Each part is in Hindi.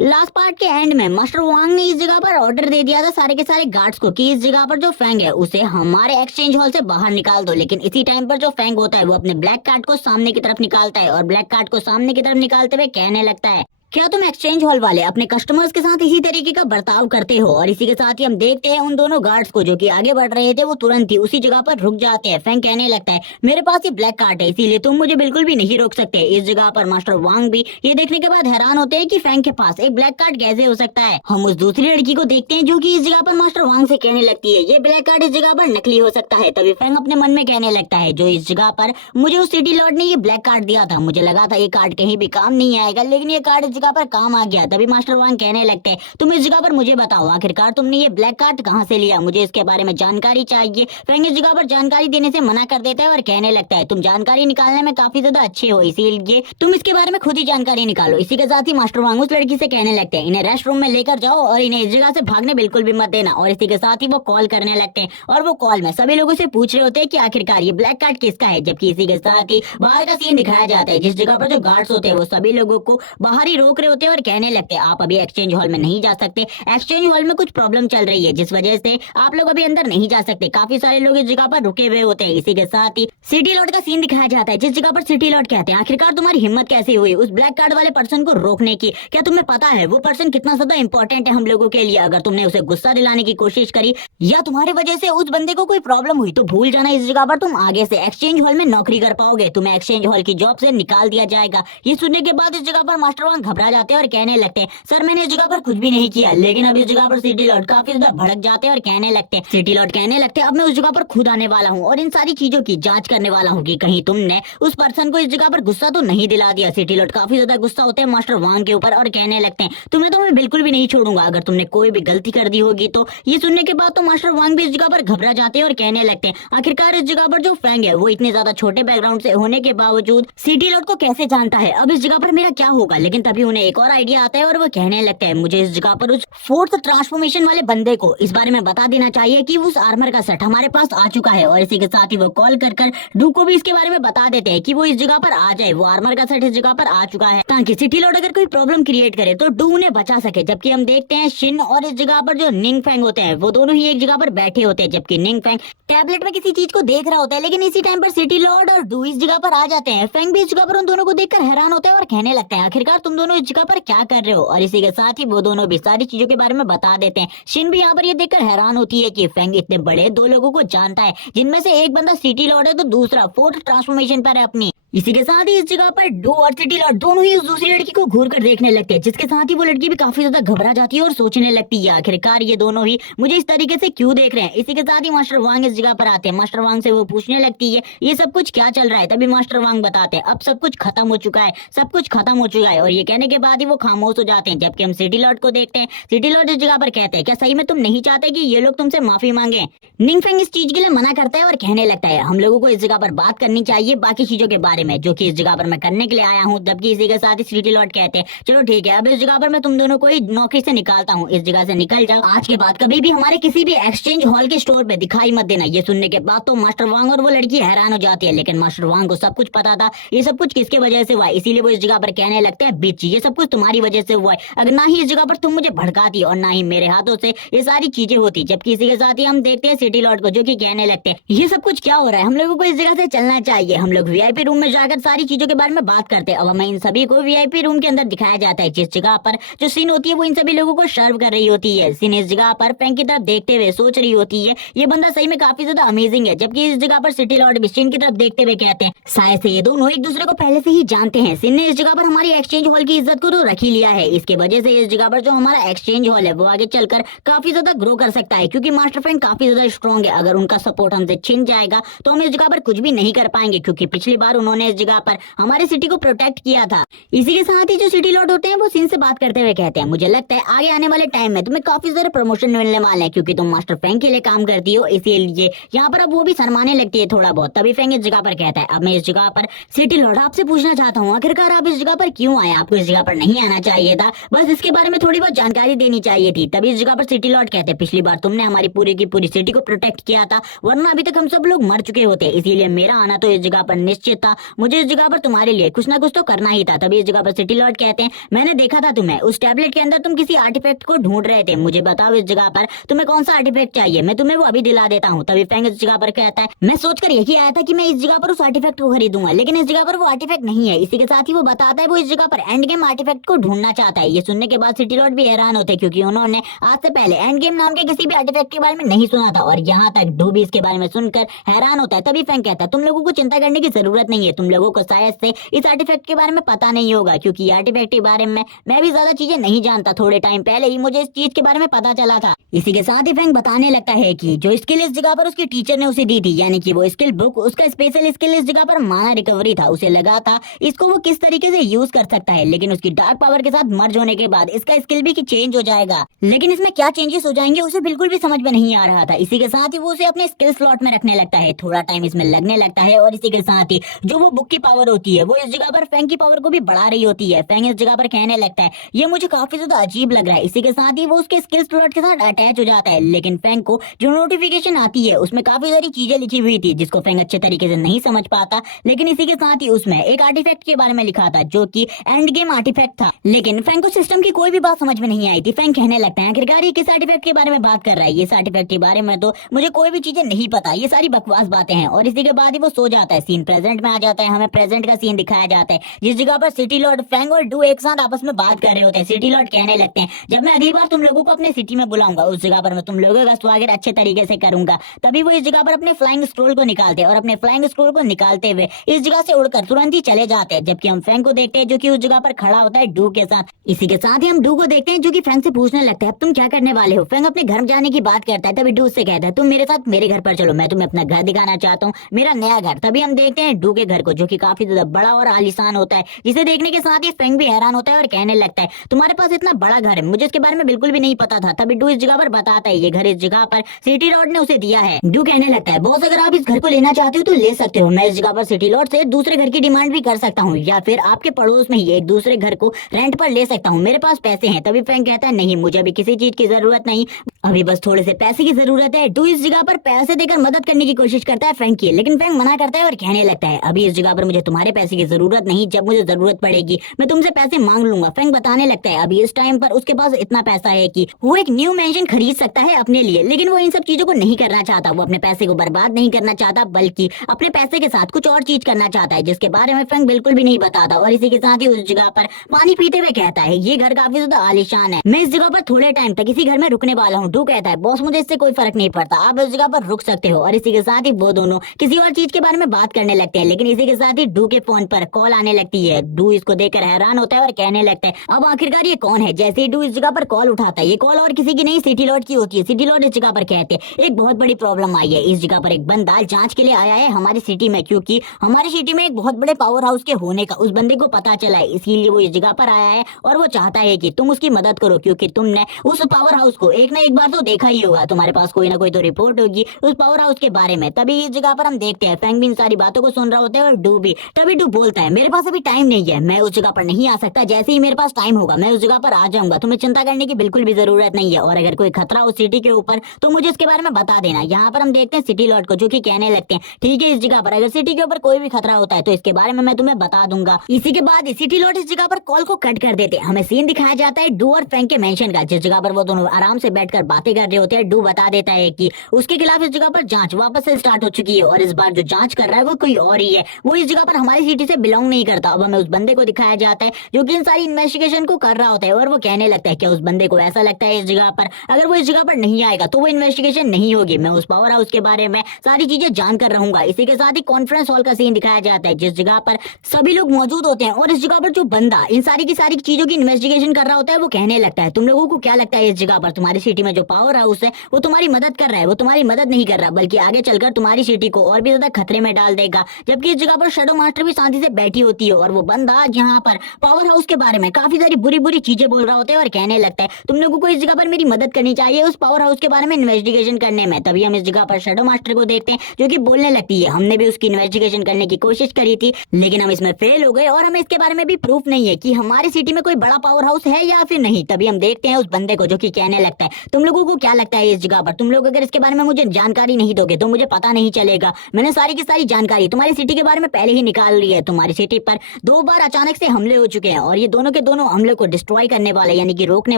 लास्ट पार्ट के एंड में मास्टर वांग ने इस जगह पर ऑर्डर दे दिया था सारे के सारे गार्ड्स को कि इस जगह पर जो फैंग है उसे हमारे एक्सचेंज हॉल से बाहर निकाल दो। लेकिन इसी टाइम पर जो फैंग होता है वो अपने ब्लैक कार्ड को सामने की तरफ निकालता है और ब्लैक कार्ड को सामने की तरफ निकालते हुए कहने लगता है, क्या तुम एक्सचेंज हॉल वाले अपने कस्टमर्स के साथ इसी तरीके का बर्ताव करते हो? और इसी के साथ ही हम देखते हैं उन दोनों गार्ड्स को जो कि आगे बढ़ रहे थे वो तुरंत ही उसी जगह पर रुक जाते हैं। फैंग कहने लगता है, मेरे पास ये ब्लैक कार्ड है इसीलिए तुम मुझे बिल्कुल भी नहीं रोक सकते। इस जगह पर मास्टर वांग भी ये देखने के बाद हैरान होते हैं कि फैंग के पास एक ब्लैक कार्ड कैसे हो सकता है। हम उस दूसरी लड़की को देखते हैं जो कि इस जगह पर मास्टर वांग से कहने लगती है, ये ब्लैक कार्ड इस जगह पर नकली हो सकता है। तभी फैंग अपने मन में कहने लगता है, जो इस जगह पर मुझे उस सिटी लॉर्ड ने ये ब्लैक कार्ड दिया था, मुझे लगा था ये कार्ड कहीं भी काम नहीं आएगा, लेकिन ये कार्ड इस जगह पर काम आ गया। तभी मास्टर वांग कहने लगते हैं, तुम इस जगह पर मुझे बताओ आखिरकार तुमने ये ब्लैक कार्ड कहां से लिया, मुझे इसके बारे में जानकारी चाहिए। फैंग इस जगह पर जानकारी देने से मना कर देता है और कहने लगता है, तुम जानकारी निकालने में काफी ज्यादा अच्छे हो, इसीलिए तुम इसके बारे में खुद ही जानकारी निकालो। इसी के साथ ही मास्टर वांग उस लड़की से कहने लगते हैं, इन्हें रेस्ट रूम में लेकर जाओ और इन्हें इस जगह से भागने बिल्कुल भी मत देना। और इसी के साथ ही वो कॉल करने लगते हैं और वो कॉल में सभी लोगों से पूछ रहे होते हैं कि आखिरकार ये ब्लैक कार्ड किसका है। जबकि इसी के साथ ही बाहर का सीन दिखाया जाता है जिस जगह पर जो गार्ड्स होते हैं वो सभी लोगों को बाहर ही रोक रहे होते हैं और कहने लगते हैं, आप अभी एक्सचेंज हॉल में नहीं जा सकते, एक्सचेंज हॉल में कुछ प्रॉब्लम चल रही है जिस वजह से आप लोग अभी अंदर नहीं जा सकते। काफी सारे लोग इस जगह पर रुके हुए होते हैं। इसी के साथ ही सिटी लॉर्ड का सीन दिखाया जाता है जिस जगह पर सिटी लॉर्ड कहते हैं, आखिरकार तुम्हारी हिम्मत कैसे हुई उस ब्लैक कार्ड वाले पर्सन को रोकने की? क्या तुम्हें पता है वो पर्सन कितना ज्यादा इंपॉर्टेंट है हम लोगों के लिए? अगर तुमने उसे गुस्सा दिलाने की कोशिश करी या तुम्हारी वजह से उस बंदे को कोई प्रॉब्लम हुई तो भूल जाना, इस जगह पर तुम आगे से एक्सचेंज हॉल में नौकरी कर पाओगे, तुम्हें एक्सचेंज हॉल की जॉब से निकाल दिया जाएगा। ये सुनने के बाद इस जगह पर मास्टर वांग घबरा जाते हैं और कहने लगते हैं, सर मैंने इस जगह पर कुछ भी नहीं किया। लेकिन अब इस जगह पर सिटी लॉर्ड काफी ज्यादा भड़क जाते हैं और कहने लगते हैं, सिटी लॉर्ड कहने लगते हैं, अब मैं उस जगह पर खुद आने वाला हूँ और इन सारी चीजों की जांच करने वाला हूँ कि कहीं तुमने उस पर्सन को इस जगह पर गुस्सा तो नहीं दिला दिया। सिटी लॉर्ड काफी ज्यादा गुस्सा होते हैं मास्टर वांग के ऊपर और कहने लगते हैं, तुम्हें तो मैं बिल्कुल भी नहीं छोड़ूंगा अगर तुमने कोई भी गलती कर दी होगी तो। ये सुनने के बाद तो मास्टर वांग भी इस जगह पर घबरा जाते हैं और कहने लगते हैं, आखिरकार इस जगह पर जो फैंग है वो इतने ज्यादा छोटे बैकग्राउंड से होने के बावजूद सिटी लॉर्ड को कैसे जानता है, अब इस जगह पर मेरा क्या होगा? लेकिन तभी उन्हें एक और आइडिया आता है और वो कहने लगता है, मुझे इस जगह पर उस फोर्थ ट्रांसफॉर्मेशन वाले बंदे को इस बारे में बता देना चाहिए कि उस आर्मर का सेट हमारे पास आ चुका है। और इसी के साथ ही वो कॉल कर डू को भी इसके बारे में बता देते हैं कि वो इस जगह पर आ जाए, वो आर्मर का सेट इस जगह पर आ चुका है, ताकि सिटी लॉर्ड अगर कोई प्रॉब्लम क्रिएट करे तो डू उन्हें बचा सके। जबकि हम देखते हैं शिन और इस जगह पर जो निंग फैंग होते हैं वो दोनों ही एक जगह पर बैठे होते हैं, जबकि निंग फैंग टैबलेट में किसी चीज को देख रहा होता है। लेकिन इसी टाइम पर सिटी लॉर्ड और डू इस जगह पर आ जाते हैं। फैंग भी इस जगह पर उन दोनों को देखकर हैरान होता है और कहने लगता है, आखिरकार तुम दोनों इस जगह पर क्या कर रहे हो? और इसी के साथ ही वो दोनों भी सारी चीजों के बारे में बता देते हैं। शिन भी यहाँ पर ये देखकर हैरान होती है कि फैंग इतने बड़े दो लोगों को जानता है, जिनमें से एक बंदा सिटी लॉर्ड है तो दूसरा फोर्थ ट्रांसफॉर्मेशन पर है अपनी। इसी के साथ ही इस जगह पर डू और सिटी लॉर्ड दोनों ही उस दूसरी लड़की को घूर कर देखने लगते हैं, जिसके साथ ही वो लड़की भी काफी ज्यादा घबरा जाती है और सोचने लगती है, आखिरकार ये दोनों ही मुझे इस तरीके से क्यों देख रहे हैं। इसी के साथ ही मास्टर वांग इस जगह पर आते हैं। मास्टर वांग से वो पूछने लगती है, ये सब कुछ क्या चल रहा है? तभी मास्टर वांग बताते हैं, अब सब कुछ खत्म हो चुका है, सब कुछ खत्म हो चुका है। और ये कहने के बाद ही वो खामोश हो जाते हैं। जबकि हम सिटी लॉर्ड को देखते हैं, सिटी लॉर्ड इस जगह पर कहते हैं, क्या सही में तुम नहीं चाहते कि ये लोग तुमसे माफी मांगे? निंग फेंग इस चीज के लिए मना करता है और कहने लगता है, हम लोगों को इस जगह पर बात करनी चाहिए बाकी चीजों के बारे में, जो कि इस जगह पर मैं करने के लिए आया हूँ। जबकि इसी के साथ ही सिटी लॉर्ड कहते हैं, चलो ठीक है, अब इस जगह पर मैं तुम दोनों को ही नौकरी से निकालता हूँ, इस जगह से निकल जाओ, आज के बाद कभी भी हमारे किसी भी एक्सचेंज हॉल के स्टोर पे दिखाई मत देना। ये सुनने के बाद तो मास्टर वांग और वो लड़की हैरान हो जाती है। लेकिन मास्टर वांग को सब कुछ पता था ये सब कुछ किसके वजह से हुआ है, इसीलिए वो इस जगह पर कहने लगते हैं, बिच ये सब कुछ तुम्हारी वजह से हुआ है, अगर ना ही इस जगह पर तुम मुझे भड़काती और ना ही मेरे हाथों से ये सारी चीजें होती। जबकि इसी के साथ ही हम देखते हैं सिटी लॉर्ड को, जो कि कहने लगते हैं, ये सब कुछ क्या हो रहा है, हम लोगों को इस जगह से चलना चाहिए, हम लोग वीआईपी रूम में जाकर सारी चीजों के बारे में बात करते हैं। अब हमें इन सभी को वीआईपी रूम के अंदर दिखाया जाता है, जिस जगह पर जो सीन होती है वो इन सभी लोगों को सर्व कर रही होती है। सीन इस जगह पर फैंग की तरफ देखते हुए सोच रही होती है, ये बंदा सही में काफी ज्यादा अमेजिंग है। जबकि इस जगह पर सिटी लॉर्ड भी सिन की तरफ देखते हुए कहते हैं, शायद से ये दोनों एक दूसरे को पहले से ही जानते हैं। सिन ने इस जगह पर हमारी एक्सचेंज हॉल की इज्जत को तो रख ही लिया है, इसके वजह से इस जगह पर जो हमारा एक्सचेंज हॉल है वो आगे चलकर काफी ज्यादा ग्रो कर सकता है, क्योंकि मास्टर फैंग काफी ज्यादा स्ट्रॉन्ग है। अगर उनका सपोर्ट हमसे छिन जाएगा तो हम इस जगह पर कुछ भी नहीं कर पाएंगे, क्योंकि पिछली बार उन्होंने इस जगह पर हमारी सिटी को प्रोटेक्ट किया था। इसी के साथ ही जो सिटी लॉर्ड होते हैं वो सिन से बात करते हुए कहते हैं, मुझे लगता है आगे आने वाले टाइम में तुम्हें काफी ज्यादा प्रमोशन मिलने वाले हैं, क्योंकि तुम मास्टर फैंग के लिए काम करती हो, इसीलिए यहाँ पर अब वो भी शर्माने लगती है थोड़ा बहुत। तभी फैंग इस जगह पर कहता है, अब मैं इस जगह पर सिटी लॉर्ड आपसे पूछना चाहता हूँ, आखिरकार आप इस जगह पर क्यों आए? आपको इस जगह पर नहीं आना चाहिए था, बस इसके बारे में थोड़ी बहुत जानकारी देनी चाहिए थी। तभी इस जगह पर सिटी लॉर्ड कहते हैं, पिछली बार तुमने हमारी पूरी की पूरी सिटी को प्रोटेक्ट किया था, वरना अभी तक हम सब लोग मर चुके होते, इसीलिए मेरा आना तो इस जगह पर निश्चित था। मुझे इस जगह पर तुम्हारे लिए कुछ ना कुछ तो करना ही था। तभी इस जगह पर सिटी लॉर्ड कहते हैं, मैंने देखा था तुम्हें उस टैबलेट के अंदर, तुम किसी आर्टिफैक्ट को ढूंढ रहे थे, मुझे बताओ इस जगह पर तुम्हें कौन सा आर्टिफैक्ट चाहिए, मैं तुम्हें वो अभी दिला देता हूँ। तभी फैंग इस जगह पर कहता है, मैं सोचकर यही आया था कि मैं इस जगह पर उस आर्टिफैक्ट को खरीदूंगा, लेकिन इस जगह पर वो आर्टिफैक्ट नहीं है। इसी के साथ ही वो बताता है वो इस जगह पर एंड गेम आर्टिफैक्ट को ढूंढना चाहता है। ये सुनने के बाद सिटी लॉर्ड भी हैरान होते हैं, क्योंकि उन्होंने आज से पहले एंड गेम नाम के किसी भी आर्टिफैक्ट के बारे में नहीं सुना था, और यहाँ तक डू भी इसके बारे में सुनकर हैरान होता है। तभी फैंग कहता है, तुम लोगों को चिंता करने की जरूरत नहीं है, तुम लोगों को शायद से इस आर्टिफैक्ट के बारे में पता नहीं होगा, क्योंकि आर्टिफैक्ट के बारे में मैं भी ज्यादा चीजें नहीं जानता, थोड़े टाइम पहले ही मुझे इस चीज के बारे में पता चला था। इसी के साथ ही फैंग बताने लगता है कि जो स्किल इस जगह पर उसकी टीचर ने उसे दी थी, यानी कि वो स्किल बुक, उसका स्पेशल स्किल इस जगह पर माना रिकवरी था। उसे लगा था इसको वो किस तरीके से यूज कर सकता है, लेकिन उसकी डार्क पावर के साथ मर्ज होने के बाद इसका स्किल भी चेंज हो जाएगा, लेकिन इसमें क्या चेंजेस हो जाएंगे उसे बिल्कुल भी समझ में नहीं आ रहा था। इसी के साथ ही वो उसे अपने स्किल स्लॉट में रखने लगता है, थोड़ा टाइम इसमें लगने लगता है, और इसी के साथ ही जो वो बुक की पावर होती है वो इस जगह पर फैंग की पावर को भी बढ़ा रही होती है। फैंग इस जगह पर कहने लगता है, ये मुझे काफी ज्यादा अजीब लग रहा है। इसी के साथ ही वो उसके स्किल स्लॉट के साथ अटैच हो जाता है, लेकिन फैंग को जो नोटिफिकेशन आती है उसमें काफी सारी चीजें लिखी हुई थी जिसको फैंग अच्छे तरीके से नहीं समझ पाता, लेकिन इसी के साथ ही उसमें एक आर्टिफैक्ट के बारे में लिखा था जो कि एंड गेम आर्टिफैक्ट था, लेकिन फैंग को सिस्टम की कोई भी बात समझ में नहीं आई थी। फैंग कहने लगता है, आखिरकार ये किस आर्टिफैक्ट के बारे में बात कर रहा है, ये आर्टिफैक्ट के बारे में तो मुझे कोई भी चीजें नहीं पता, ये सारी बकवास बातें हैं। और इसी के बाद ही वो सो जाता है। सीन प्रेजेंट में आ जाता है, हमें प्रेजेंट का सीन दिखाया जाता है जिस जगह पर सिटी लॉर्ड, फैंग और डू एक साथ आपस में बात कर रहे होते हैं। सिटी लॉर्ड कहने लगते हैं, जब मैं अगली बार तुम लोगों को अपने सिटी में बुलाऊंगा उस जगह पर मैं तुम लोगों का स्वागत अच्छे तरीके से करूंगा। तभी वो इस जगह पर अपने फ्लाइंग स्क्रोल को निकालते हैं, और अपने फ्लाइंग स्क्रोल को निकालते हुए इस जगह से उड़कर तुरंत ही चले जाते हैं, जबकि हम फैंग को देखते हैं जो कि उस जगह पर खड़ा होता है डू के साथ। इसी के साथ ही हम डू को देखते हैं जो कि फैंग से पूछने लगता है, अब तुम क्या करने वाले हो। फैंग अपने घर जाने की बात करता है, तभी डू से कहता है, तुम मेरे साथ मेरे घर पर चलो, मैं तुम्हें अपना घर दिखाना चाहता हूँ, मेरा नया घर। तभी हम देखते हैं डू के घर को जो कि काफी ज्यादा बड़ा और आलीशान होता है, जिसे देखने के साथ ही फैंग भी हैरान होता है और कहने लगता है, तुम्हारे पास इतना बड़ा घर है, मुझे इसके बारे में बिल्कुल भी नहीं पता था। तभी डू इस जगह पर बताता है, ये घर इस जगह पर सिटी लॉर्ड ने उसे दिया है। डू कहने लगता है, बॉस अगर आप इस घर को लेना चाहते हो तो ले सकते हो, मैं इस जगह पर सिटी लॉर्ड से दूसरे घर की डिमांड भी कर सकता हूँ, या फिर आपके पड़ोस में ही एक दूसरे घर को रेंट पर ले सकता हूँ, मेरे पास पैसे हैं। तभी फैंग कहता है, नहीं मुझे अभी किसी चीज की जरूरत नहीं, अभी बस थोड़े से पैसे की जरूरत है। डू इस जगह पर पैसे देकर मदद करने की कोशिश करता है फैंग की, लेकिन फैंग मना करता है और कहने लगता है, अभी इस जगह पर मुझे तुम्हारे पैसे की जरूरत नहीं, जब मुझे जरूरत पड़ेगी मैं तुमसे पैसे मांग लूंगा। फैंग बताने लगता है, अभी इस टाइम पर उसके पास इतना पैसा है कि वो एक न्यू मैंशन खरीद सकता है अपने लिए, लेकिन वो इन सब चीजों को नहीं करना चाहता, वो अपने पैसे को बर्बाद नहीं करना चाहता, बल्कि अपने पैसे के साथ कुछ और चीज करना चाहता है जिसके बारे में फैंग बिल्कुल भी नहीं बताता। और इसी के साथ ही उस जगह पर पानी पीते हुए कहता है, ये घर काफी ज्यादा आलीशान है, मैं इस जगह पर थोड़े टाइम तक इसी घर में रुकने वाला हूँ। डू कहता है, बॉस मुझे इससे कोई फर्क नहीं पड़ता, आप इस जगह पर रुक सकते हो। और इसी के साथ ही वो दोनों किसी और चीज के बारे में बात करने लगते हैं, लेकिन इसी के साथ ही डू के फोन पर कॉल आने लगती है। डू इसको देखकर हैरान होता है और कहने लगता है, अब आखिरकार ये कौन है। जैसे ही डू इस जगह पर कॉल उठाता है, ये कॉल और किसी की नहीं सिटी लॉर्ड की होती है। सिटी लॉर्ड इस जगह पर कहते हैं, एक बहुत बड़ी प्रॉब्लम आई है, इस जगह पर एक बंदा जांच के लिए आया है हमारी सिटी में, क्योंकि हमारी सिटी में एक बहुत बड़े पावर हाउस के होने का उस बंदे को पता चला है, इसीलिए वो इस जगह पर आया है और वो चाहता है कि तुम उसकी मदद करो, क्योंकि तुमने उस पावर हाउस को एक ना एक बार तो देखा ही होगा, तुम्हारे पास कोई ना कोई तो रिपोर्ट होगी उस पावर हाउस के बारे में। तभी इस जगह पर हम देखते हैं फैंग भी इन सारी बातों को सुन रहा होता है और डू भी। तभी डू बोलता है, मेरे पास अभी टाइम नहीं है, मैं उस जगह पर नहीं आ सकता, जैसे ही मेरे पास टाइम होगा मैं उस जगह पर आ जाऊंगा, तुम्हें चिंता करने की बिल्कुल भी जरूरत नहीं है, और अगर कोई खतरा हो सिटी के ऊपर तो मुझे इसके बारे में बता देना। यहाँ पर हम देखते हैं सिटी लॉर्ड को जो कि कहने लगते हैं, ठीक है इस जगह पर अगर सिटी के ऊपर कोई भी खतरा होता है तो इसके बारे में मैं तुम्हें बता दूंगा। इसी के बाद सिटी लॉर्ड इस जगह पर कॉल को कट कर देते हैं। हमें सीन दिखाया जाता है डू और फैंग के मेंशन का, जिस जगह पर वो दोनों आराम से बैठकर बातें कर रहे होते हैं। डू बता देता है कि उसके खिलाफ इस जगह पर जांच वापस से स्टार्ट हो चुकी है, और इस बार जो जांच कर रहा है वो कोई और ही है, वो इस जगह पर हमारी सिटी से बिलोंग नहीं करता। अब हमें उस बंदे को दिखाया जाता है जो कि इन सारी इन्वेस्टिगेशन को कर रहा होता है, और वो कहने लगता है कि उस बंदे को ऐसा लगता है इस जगह पर अगर वो इस जगह पर नहीं आएगा तो वो इन्वेस्टिगेशन नहीं होगी, मैं उस पावर हाउस के बारे में सारी चीजें जान कर रहूंगा। इसी के साथ ही कॉन्फ्रेंस हॉल का सीन दिखाया जाता है जिस जगह पर सभी लोग मौजूद होते हैं, और इस जगह पर जो बंदा इन सारी की सारी चीजों की इन्वेस्टिगेशन कर रहा होता है वो कहने लगता है, तुम लोगों को क्या लगता है इस जगह पर तुम्हारी सिटी में जो पावर हाउस है वो तुम्हारी मदद कर रहा है, वो तुम्हारी मदद नहीं कर रहा बल्कि आगे चलकर तुम्हारी सिटी को और भी ज्यादा खतरे में डाल देगा। जबकि इस जगह पर शैडो मास्टर भी शांति से बैठी होती है, और वो बंदा यहाँ पर पावर हाउस के बारे में काफी सारी बुरी बुरी चीजें बोल रहा होता है और कहने लगता है, तुम लोगों को इस जगह पर मेरी मदद करनी चाहिए उस पावर हाउस के बारे में इन्वेस्टिगेशन करने में। तभी हम इस जगह पर शैडो मास्टर को देखते हैं जो कि बोलने लगती है, हमने भी उसकी इन्वेस्टिगेशन करने की कोशिश करी थी लेकिन हम इसमें फेल हो गए, और हमें इसके बारे में भी प्रूफ नहीं है कि हमारी सिटी में कोई बड़ा पावर हाउस है या फिर नहीं। तभी हम देखते हैं उस बंदे को जो कि कहने लगता है, तुम लोगों को क्या लगता है इस जगह पर? तुम लोग अगर इसके बारे में मुझे जानकारी नहीं दोगे तो मुझे पता नहीं चलेगा। मैंने सारी की सारी जानकारी तुम्हारी सिटी के बारे में पहले ही निकाल ली है। तुम्हारी सिटी पर 2 बार अचानक से हमले हो चुके हैं और ये दोनों के दोनों हमले को डिस्ट्रॉय करने वाला यानी कि रोकने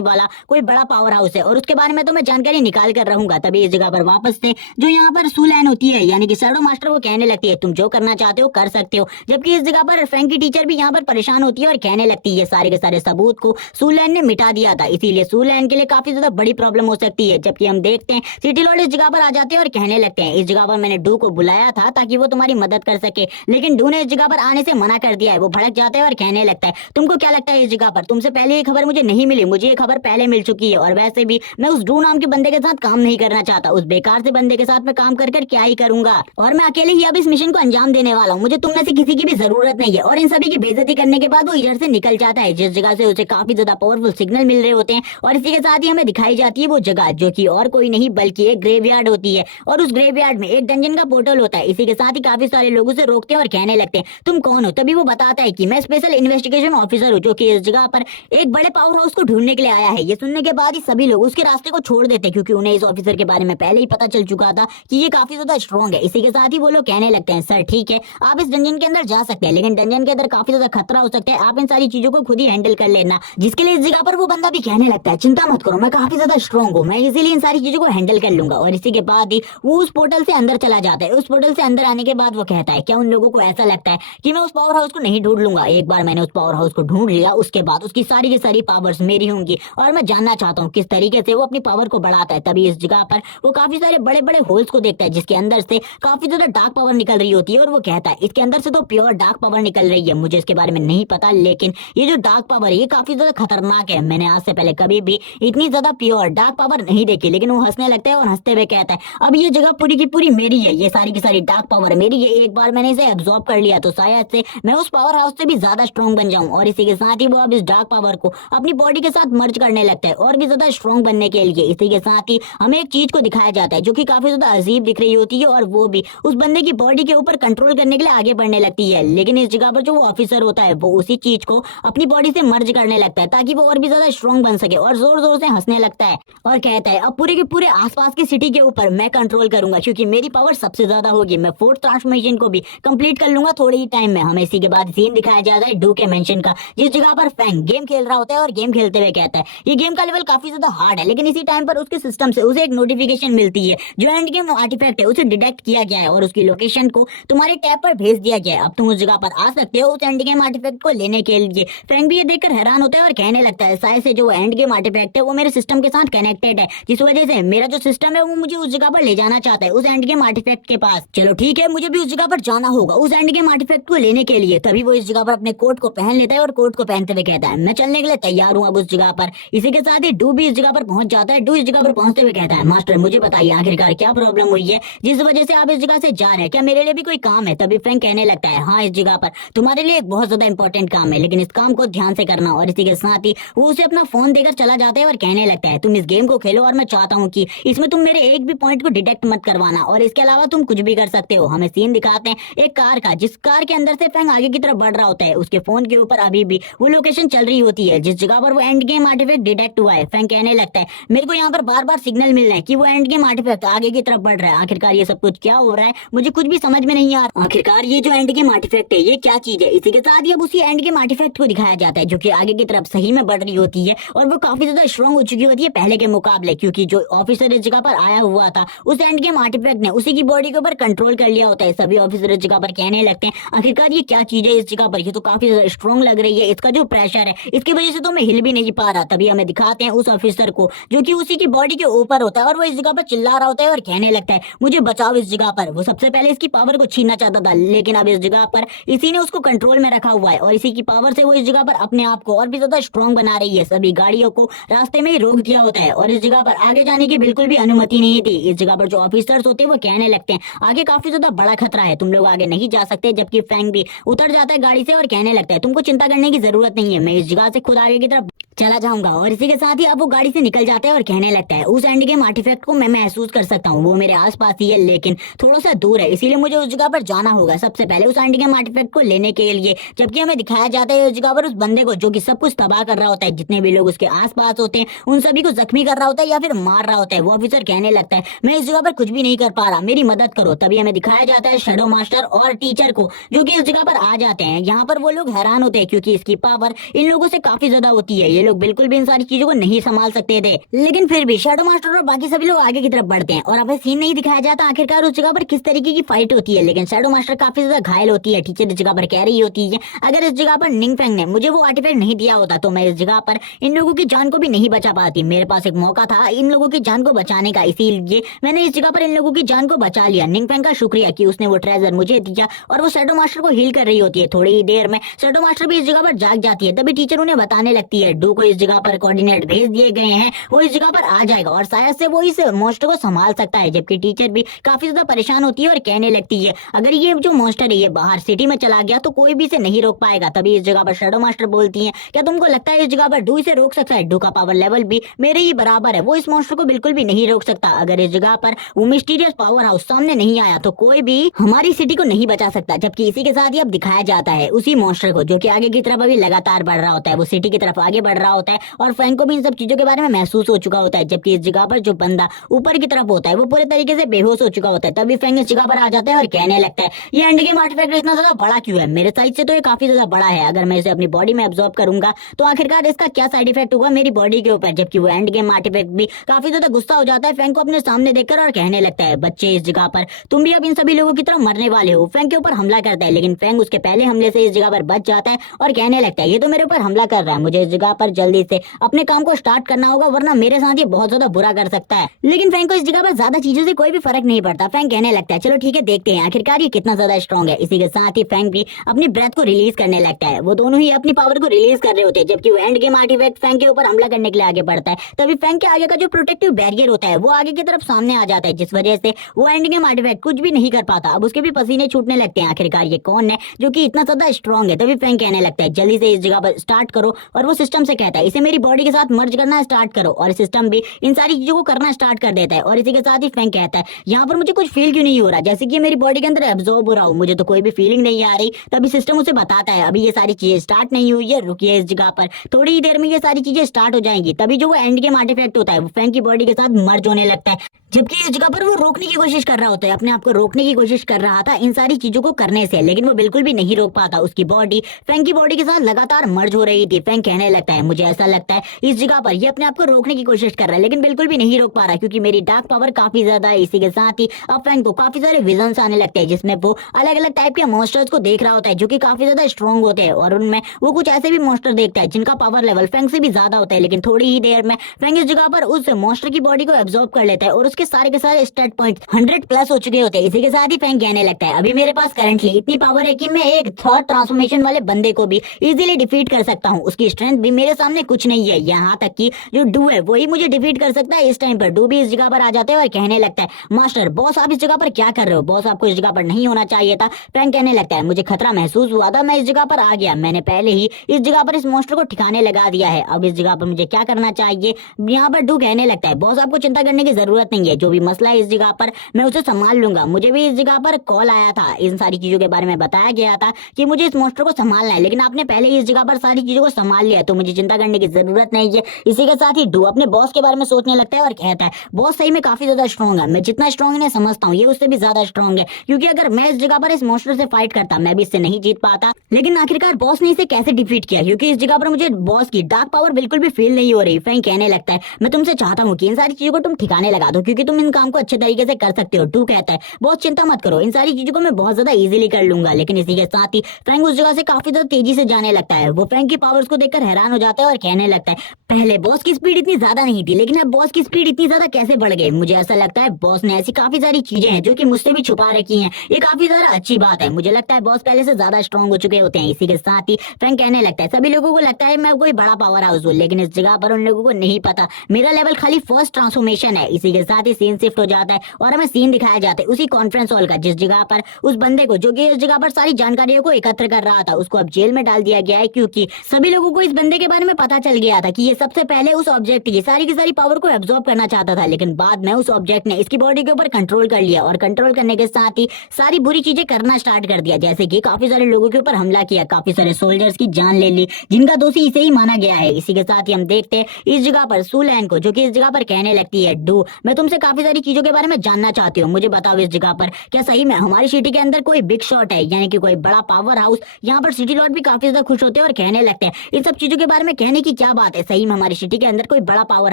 वाला कोई बड़ा पावर हाउस है और उसके बारे में तो मैं जानकारी निकाल कर रहूंगा। तभी इस जगह पर वापस से जो यहाँ पर सुलैन होती है यानी कि शैडो मास्टर वो कहने लगती है तुम जो करना चाहते हो कर सकते हो। जबकि इस जगह पर फ्रैंक की टीचर भी यहाँ पर परेशान होती है और कहने लगती है सारे के सारे सबूत को सुलैन ने मिटा दिया था, इसीलिए सुलैन के लिए काफी ज्यादा बड़ी प्रॉब्लम हो सकती है। जबकि हम देखते हैं सिटी लॉर्ड इस जगह पर आ जाते हैं और कहने लगते हैं इस जगह पर मैंने डू को बुलाया था ताकि वो तुम्हारी मदद कर सके, लेकिन डू ने इस जगह पर आने से मना कर दिया है। वो भड़क जाता है और कहने लगता है तुमको क्या लगता है इस जगह पर? तुमसे पहले ये खबर मुझे नहीं मिली, मुझे ये खबर पहले मिल चुकी है और वैसे भी मैं उस डू नाम के बंदे के साथ काम नहीं करना चाहता। उस बेकार से बंदे के साथ मैं काम कर कर क्या ही करूंगा और मैं अकेले ही अब इस मिशन को अंजाम देने वाला हूँ। मुझे तुम में से किसी की भी जरूरत नहीं है। और इन सभी की बेइज्जती करने के बाद वो इधर से निकल जाता है जिस जगह से उसे काफी ज्यादा पावरफुल सिग्नल मिल रहे होते हैं और इसी के साथ ही हमें दिखाई जाती है वो जगह जो कि और कोई नहीं बल्कि एक ग्रेवयार्ड होती है और उस ग्रेवयार्ड में एक डंजन का पोर्टल होता है। इसी के साथ ही काफी सारे लोग उसे रोकते हैं और कहने लगते हैं तुम कौन हो? तभी वो बताता है कि मैं स्पेशल इन्वेस्टिगेशन ऑफिसर हूँ जो कि इस जगह पर एक बड़े पावर हाउस को ढूंढने के लिए आया है। ये सुनने के बाद ही सभी लोग उसके रास्ते को छोड़ देते हैं क्योंकि उन्हें इस ऑफिसर के बारे में पहले ही पता चल चुका था कि ये काफी ज्यादा स्ट्रॉन्ग है। इसी के साथ ही वो लोग कहने लगते हैं सर ठीक है आप इस डंजन के अंदर जा सकते हैं, लेकिन डंजन के अंदर काफी ज्यादा खतरा हो सकता है, आप इन सारी चीजों को खुद ही हैंडल कर लेना। जिसके लिए इस जगह पर वो बंदा भी कहने लगता है चिंता मत करो मैं काफी ज्यादा स्ट्रॉन्ग हूँ, मैं इसीलिए इन सारी चीजों को हैंडल कर लूंगा। और इसी के बाद ही वो उस पोर्टल से अंदर चला जाता है। उस पोर्टल से अंदर आने के बाद वो कहता है क्या उन लोगों को ऐसा लगता है कि मैं उस पावर हाउस को नहीं ढूंढ लूंगा? एक बार मैंने उस पावर हाउस को ढूंढ लिया उसके बाद उसकी सारी की सारी पावर्स मेरी होंगी और मैं जानना चाहता हूँ किस तरीके से वो अपनी पावर को बढ़ाता है। तभी इस जगह पर वो काफी सारे बड़े बड़े होल्स को देखता है जिसके अंदर से काफी ज्यादा डार्क पावर निकल रही होती है और वो कहता है इसके अंदर से तो प्योर डार्क पावर निकल रही है, मुझे इसके बारे में नहीं पता लेकिन ये जो डार्क पावर है ये काफी ज्यादा खतरनाक है। मैंने आज से पहले कभी भी इतनी ज्यादा प्योर डार्क पावर नहीं देखी। लेकिन वो हंसने लगता है और हंसते हुए कहता है अब ये जगह पूरी की पूरी मेरी है, ये सारी की सारी डार्क पावर मेरी है, एक बार मैंने इसे एब्जॉर्ब कर लिया तो शायद से मैं उस पावर हाउस से भी ज्यादा स्ट्रॉन्ग बन जाऊं। और इसी के साथ ही वो अब इस डार्क पावर को अपनी बॉडी के साथ मर्ज करने लगता है और भी ज्यादा स्ट्रॉन्ग बनने के लिए। इसी के साथ ही हमें एक चीज को दिखाया जाता है जो कि काफी ज्यादा अजीब दिख रही होती है और वो भी उस बंदे की बॉडी के ऊपर कंट्रोल करने के लिए आगे बढ़ने लगती है। लेकिन इस जगह पर जो वो ऑफिसर होता है वो उसी चीज को अपनी बॉडी से मर्ज करने लगता है ताकि वो और भी ज्यादा स्ट्रॉन्ग बन सके और जोर जोर से हंसने लगता है और कहता है अब पूरे के पूरे आसपास की सिटी के ऊपर मैं कंट्रोल करूंगा क्योंकि मेरी पावर सबसे ज्यादा होगी। मैं 4th ट्रांसफॉर्मेशन को भी कंप्लीट कर लूंगा थोड़े ही टाइम में। हमें इसी के बाद सीन दिखाया जाता है डू के मेंशन का जिस जगह पर फैंग गेम खेल रहा होता है और गेम खेलते हुए कहता है ये गेम का लेवल काफी ज्यादा हार्ड है। लेकिन इसी टाइम पर उसके सिस्टम से उसे एक नोटिफिकेशन मिलती है जो एंड गेम आर्टिफैक्ट है उसे डिटेक्ट किया गया है और उसकी लोकेशन को तुम्हारे टैब पर भेज दिया गया है। अब तुम उस जगह पर आ सकते हो उस एंड गेम आर्टिफैक्ट को लेने के लिए। फ्रैंक भी ये देखकर हैरान होता है और कहने लगता है शायद से जो एंड गेम आर्टिफैक्ट है वो मेरे सिस्टम के साथ कनेक्टेड है जिस वजह से मेरा जो सिस्टम है वो मुझे उस जगह पर ले जाना चाहता है उस एंड गेम आर्टिफैक्ट के पास। चलो ठीक है मुझे भी उस जगह पर जाना होगा उस एंड गेम आर्टिफैक्ट को लेने के लिए। तभी वो इस जगह पर अपने कोट को पहन लेता है और कोट को पहनते हुए कहता है मैं चलने के लिए तैयार हूँ अब उस जगह पर। इसी के साथ ही डू भी इस जगह पर पहुंच जाता है। डू इस जगह पर पहुंचते हुए कहता है मास्टर मुझे बताइए आखिरकार क्या प्रॉब्लम हुई है जिस वजह से आप इस जगह से जा रहे हैं, क्या मेरे लिए भी कोई काम है? तभी फ्रैंक कहने लगता है हाँ इस जगह पर तुम्हारे लिए एक बहुत ज्यादा इंपॉर्टेंट काम है लेकिन इस काम को ध्यान से करना। और इसी के साथ ही वो उसे अपना फोन देकर चला जाता है और कहने लगता है तुम इस गेम को खेलो और मैं चाहता हूँ कि इसमें तुम मेरे एक भी पॉइंट को डिटेक्ट मत करवाना और इसके अलावा तुम कुछ भी कर सकते हो। हमें सीन दिखाते हैं एक कार का जिस कार के अंदर से फ्रैंक आगे की तरफ बढ़ रहा होता है। उसके फोन के ऊपर अभी भी वो लोकेशन चल रही होती है जिस जगह पर वो एंड गेम आर्टिफैक्ट डिटेक्ट हुआ है। फ्रैंक कहने लगता है मेरे को यहाँ पर बार बार सिग्नल मिल रहे हैं कि वो एंड गेम आर्टिफैक्ट आगे की तरफ बढ़ रहा है। आखिरकार ये सब कुछ क्या हो रहा है मुझे कुछ भी समझ में नहीं आ रहा। आखिरकार ये जो एंड गेम आर्टिफैक्ट है ये क्या चीज है? इसी के साथ ही अब उसी एंड गेम आर्टिफैक्ट को दिखाया जाता है जो कि आगे की तरफ सही में बढ़ रही होती है और वो काफी ज्यादा स्ट्रॉन्ग हो चुकी होती है पहले के मुकाबले क्योंकि जो ऑफिसर इस जगह पर आया हुआ था उस एंड गेम आर्टिफैक्ट ने उसी की बॉडी के ऊपर कंट्रोल कर लिया होता है। सभी ऑफिसर इस जगह पर कहने लगते हैं आखिरकार ये क्या चीज है इस जगह पर, ये तो काफी ज्यादा स्ट्रॉन्ग लग रही है, इसका जो प्रेशर है इसकी वजह से तो मैं हिल भी नहीं पा रहा। तभी हमें दिखाते हैं उस ऑफिसर को जो कि उसी की बॉडी के ऊपर होता है और वो इस जगह पर चिल्ला रहा होता है और कहने लगता है मुझे बचाओ इस जगह पर। वो सबसे पहले इसकी पावर को छीनना चाहता था लेकिन अब इस जगह पर इसी ने उसको कंट्रोल में रखा हुआ है और इसी की पावर से वो इस जगह पर अपने आप को और भी ज्यादा स्ट्रॉन्ग बना रही है। सभी गाड़ियों को रास्ते में ही रोक दिया होता है और इस जगह पर आगे जाने की बिल्कुल भी अनुमति नहीं थी। इस जगह पर जो ऑफिसर्स होते हैं वो कहने लगते हैं आगे काफी ज्यादा बड़ा खतरा है, तुम लोग आगे नहीं जा सकते। जबकि फ्रैंक भी उतर जाता है गाड़ी से और कहने लगता है तुमको चिंता करने की जरूरत नहीं है, मैं इस जगह से खुद आगे की तरफ चला जाऊंगा। और इसी के साथ ही अब वो गाड़ी से निकल जाता है और कहने लगता है उस एंड गेम आर्टिफैक्ट को मैं महसूस कर सकता हूँ, वो मेरे आसपास ही है लेकिन थोड़ा सा दूर है, इसीलिए मुझे उस जगह पर जाना होगा सबसे पहले उस एंड गेम आर्टिफैक्ट को लेने के लिए। जबकि हमें दिखाया जाता है उस जगह पर उस बंदे को जो कि सब कुछ तबाह कर रहा होता है, जितने भी लोग उसके आसपास होते हैं उन सभी को जख्मी कर रहा होता है या फिर मार रहा होता है। वो ऑफिसर कहने लगता है मैं इस जगह पर कुछ भी नहीं कर पा रहा, मेरी मदद करो। तभी हमें दिखाया जाता है शैडो मास्टर और टीचर को जो कि इस जगह पर आ जाते हैं। यहाँ पर वो लोग हैरान होते हैं क्योंकि इसकी पावर इन लोगों से काफी ज्यादा होती है, ये लोग बिल्कुल भी इन सारी चीजों को नहीं संभाल सकते थे। लेकिन फिर भी शैडो मास्टर और बाकी सभी लोग आगे की तरफ बढ़ते हैं और हमें सीन नहीं दिखाया जाता आखिरकार उस जगह पर किस तरीके की फाइट होती है। लेकिन शैडो मास्टर काफी ज्यादा घायल होती है, टीचर इस जगह पर कह रही होती है अगर इस जगह पर निंग फेंग ने मुझे वो आर्टिफैक्ट नहीं दिया होता तो मैं इस जगह पर इन लोगों की जान को भी नहीं बचा पाती। मेरे पास एक मौका था इन लोगों की जान को बचाने का, इसीलिए मैंने इस जगह पर इन लोगों की जान को बचा लिया। निंग फेंग का शुक्रिया कि उसने वो ट्रेजर मुझे दिया। और वो शैडो मास्टर को हील कर रही होती है। थोड़ी ही देर में शैडो मास्टर भी इस जगह पर जाग जाती है। तभी टीचर उन्हें बताने लगती है डू को इस जगह पर कोऑर्डिनेट भेज दिए गए हैं, वो इस जगह पर आ जाएगा और शायद से वो इस मॉन्स्टर को संभाल सकता है। जबकि टीचर भी काफी ज्यादा परेशान होती है और कहने लगती है अगर ये जो मॉन्स्टर है ये बाहर सिटी में चला गया तो कोई भी इसे नहीं रोक पाएगा। तभी इस जगह पर शैडो मास्टर बोलती है क्या तुमको लगता है इस जगह पर डू इसे रोक सकता है? डू का पावर लेवल भी मेरे ही बराबर है, वो इस मॉन्स्टर को बिल्कुल भी नहीं रोक सकता। अगर इस जगह पर वो मिस्टीरियस पावर हाउस सामने नहीं आया तो कोई भी हमारी सिटी को नहीं बचा सकता। जबकि इसी के साथ ही अब दिखाया जाता है उसी मॉन्स्टर को जो कि आगे की तरफ अभी लगातार बढ़ रहा होता है, वो सिटी की तरफ आगे बढ़ रहा होता है और फैंक को भी इन सब चीजों के बारे में महसूस हो चुका होता है। जबकि इस जगह पर जो बंदा ऊपर की तरफ होता है वो पूरे तरीके से बेहोश हो चुका होता है। तभी फैंक इस जगह पर आ जाता है और कहने लगता है ये एंड गेम आर्टिफैक्ट इतना ज्यादा बड़ा क्यों है? मेरे साइज से तो ये काफी ज्यादा बड़ा है, अगर मैं इसे अपनी बॉडी में एब्जॉर्ब करूंगा तो आखिरकार इसका क्या साइड इफेक्ट होगा मेरी बॉडी के ऊपर। जबकि वो एंड गेम आर्टिफैक्ट भी काफी ज्यादा गुस्सा हो जाता है फैंक को अपने सामने देखकर और कहने लगता है बच्चे इस जगह पर तुम भी अब इन सभी लोगों की तरफ मरने वाले हो। फैंक के ऊपर हमला करता है लेकिन फैंक उसके पहले हमले से इस जगह पर बच जाता है और कहने लगता है ये तो मेरे ऊपर हमला कर रहा है, मुझे इस जगह पर जल्दी से अपने काम को स्टार्ट करना होगा वरना मेरे साथ ये बहुत ज्यादा बुरा कर सकता है। लेकिन फैंक को इस जगह पर ज्यादा चीजों से कोई भी फर्क नहीं पड़ता। फैंक कहने लगता है चलो ठीक है देखते हैं आखिरकार ये कितना ज्यादा स्ट्रॉन्ग है। इसी के साथ ही फैंक भी अपनी ब्रेथ को रिलीज करने लगता है, वो दोनों ही अपनी पावर को रिलीज कर रहे होते हैं। जबकि वो एंड गेम आर्टिफैक्ट फैंक के ऊपर हमला करने के लिए आगे बढ़ता है। तभी फैंक के आगे का जो प्रोटेक्टिव बैरियर होता है वो आगे की तरफ सामने आ जाता है जिस वजह से वो एंड गेम आर्टिफैक्ट कुछ भी नहीं कर पाता। अब उसके भी पसीने छूटने लगते हैं, आखिरकार ये कौन है जो कि इतना ज्यादा स्ट्रॉन्ग है। तभी फैंक कहने लगता है जल्दी से इस जगह पर स्टार्ट करो और वो सिस्टम से कहता है इसे मेरी बॉडी के साथ मर्ज करना स्टार्ट करो और सिस्टम भी इन सारी चीजों को करना स्टार्ट कर देता है। और इसी के साथ ही फैंक कहता है यहाँ पर मुझे कुछ फील क्यों नहीं हो रहा, जैसे कि मेरी बॉडी के अंदर एब्जॉर्ब हो रहा हो, मुझे तो कोई भी फीलिंग नहीं आ रही। तभी सिस्टम उसे बताता है अभी ये सारी चीजें स्टार्ट नहीं हुई है, रुकिए इस जगह पर थोड़ी ही देर में ये सारी चीजें स्टार्ट हो जाएंगी। तभी जो वो एंड गेम आर्टिफैक्ट होता है वो फैंक की बॉडी के साथ मर्ज होने लगता है। जबकि इस जगह पर वो रोकने की कोशिश कर रहा होता है, अपने आप को रोकने की कोशिश कर रहा था इन सारी चीजों को करने से, लेकिन वो बिल्कुल भी नहीं रोक पाता। उसकी बॉडी फैंक की बॉडी के साथ लगातार मर्ज हो रही थी। फैंक कहने लगता है मुझे ऐसा लगता है इस जगह पर ये अपने आप को रोकने की कोशिश कर रहा है लेकिन बिल्कुल भी नहीं रोक पा रहा क्योंकि मेरी डार्क पावर काफी ज्यादा है। इसी के साथ ही अब फैंक को काफी सारे विजन्स आने लगते हैं जिसमें वो अलग अलग टाइप के मॉन्स्टर्स को देख रहा होता है जो कि काफी ज्यादा स्ट्रॉन्ग होते हैं और उनमें वो कुछ ऐसे भी मॉन्स्टर देखता है जिनका पावर लेवल फैंक से भी ज्यादा होता है। लेकिन थोड़ी ही देर में फैंक इस जगह पर उस मॉन्स्टर की बॉडी को एब्जॉर्ब कर लेता है और उसके सारे के सारे स्टैट पॉइंट्स 100 प्लस हो चुके होते हैं। इसी के साथ ही फैंक कहने लगता है अभी मेरे पास करंटली इतनी पावर है कि मैं एक थॉट ट्रांसफॉर्मेशन वाले बंदे को भी इजीली डिफीट कर सकता हूँ। उसकी स्ट्रेंथ भी मेरे सामने कुछ नहीं है, यहाँ तक कि जो डू है वही मुझे डिफीट कर सकता है। इस टाइम पर डू भी इस जगह पर आ जाते हैं और कहने लगता है मास्टर बॉस आप इस जगह पर क्या कर रहे हो, बॉस आपको इस जगह पर नहीं होना चाहिए था। फैंक कहने लगता है मुझे खतरा महसूस हुआ था, मैं इस जगह पर आ गया, मैंने पहले ही इस जगह पर इस मॉन्स्टर को ठिकाने लगा दिया है, अब इस जगह पर मुझे क्या करना चाहिए। यहाँ पर डू कहने लगता है बॉस आपको चिंता करने की जरूरत नहीं है, जो भी मसला है इस जगह पर मैं उसे संभाल लूंगा। मुझे भी इस जगह पर कॉल आया था, इन सारी चीजों के बारे में बताया गया था कि मुझे इस मॉन्स्टर को संभालना है, लेकिन आपने पहले ही इस जगह पर सारी चीजों को संभाल लिया तो मुझे चिंता करने की जरूरत नहीं है। इसी के साथ ही डू अपने बॉस के बारे में सोचने लगता है और कहता है बॉस सही में काफी ज्यादा स्ट्रॉन्ग है, मैं जितना स्ट्रॉन्ग इन्हें समझता हूँ ये उससे भी ज्यादा स्ट्रॉन्ग है, क्योंकि अगर मैं इस जगह पर इस मॉन्स्टर से फाइट करता मैं भी इससे नहीं जीत पाता। लेकिन आखिरकार बॉस ने इसे कैसे डिफीट किया, क्योंकि इस जगह पर मुझे बॉस की डार्क पावर बिल्कुल भी फील नहीं हो रही। फैंक कहने लगता है मैं तुमसे चाहता हूँ कि इन सारी चीजों को तुम ठिकाने लगा दो क्योंकि तुम इन काम को अच्छे तरीके से कर सकते हो। डू कहता है बॉस चिंता मत करो, इन सारी चीजों को मैं बहुत ज्यादा इजीली कर लूंगा। लेकिन इसी के साथ ही फैंक उस जगह से काफी ज्यादा तेजी से जाने लगता है। वो फैंक की पावर्स को देखकर हैरान हो जाता है और कहने लगता है पहले बॉस की स्पीड इतनी ज्यादा नहीं थी लेकिन अब बॉस की स्पीड इतनी ज्यादा कैसे बढ़ गई। मुझे ऐसा लगता है बॉस ने ऐसी काफी सारी चीजें हैं जो कि मुझसे भी छुपा रखी हैं, ये काफी ज्यादा अच्छी बात है। मुझे लगता है बॉस पहले से ज्यादा स्ट्रॉन्ग हो चुके होते हैं। इसी के साथ ही फैंक कहने लगता है सभी लोगों को लगता है मैं कोई बड़ा पावर हाउस हूँ, लेकिन इस जगह पर उन लोगों को नहीं पता मेरा लेवल खाली फर्स्ट ट्रांसफॉर्मेशन है। इसी के साथ साथ ही सीन शिफ्ट हो जाता है और हमें सीन दिखाया जाता है उसी कॉन्फ्रेंस हॉल का, जिस जगह पर उस बंदे को जो कि इस जगह पर सारी जानकारियों को एकत्र कर रहा था उसको अब जेल में डाल दिया गया है, क्योंकि सभी लोगों को इस बंदे के बारे में पता चल गया था कि ये सबसे पहले उस ऑब्जेक्ट की सारी पावर को एब्जॉर्ब करना चाहता था, लेकिन बाद में उस ऑब्जेक्ट ने इसकी बॉडी के ऊपर कंट्रोल कर लिया और कंट्रोल करने के साथ ही सारी बुरी चीजें करना स्टार्ट कर दिया, जैसे कि काफी सारे लोगों के ऊपर हमला किया, काफी सारे सोल्जर्स की जान ले ली जिनका दोषी इसे ही माना गया है। इसी के साथ ही हम देखते हैं इस जगह पर सुलैन को, जो कि इस जगह पर कहने लगती है, डू मैं तुमसे काफी सारी चीजों के बारे में जानना चाहती हूँ, मुझे बताओ इस जगह पर क्या सही में हमारी सिटी के अंदर कोई बिग शॉट है, यानी कि कोई बड़ा पावर हाउस। यहाँ पर सिटी लॉर्ड भी काफी ज्यादा खुश होते हैं और कहने लगते हैं इन सब चीजों के बारे में कहने की क्या बात है, सही में हमारी सिटी के अंदर कोई बड़ा पावर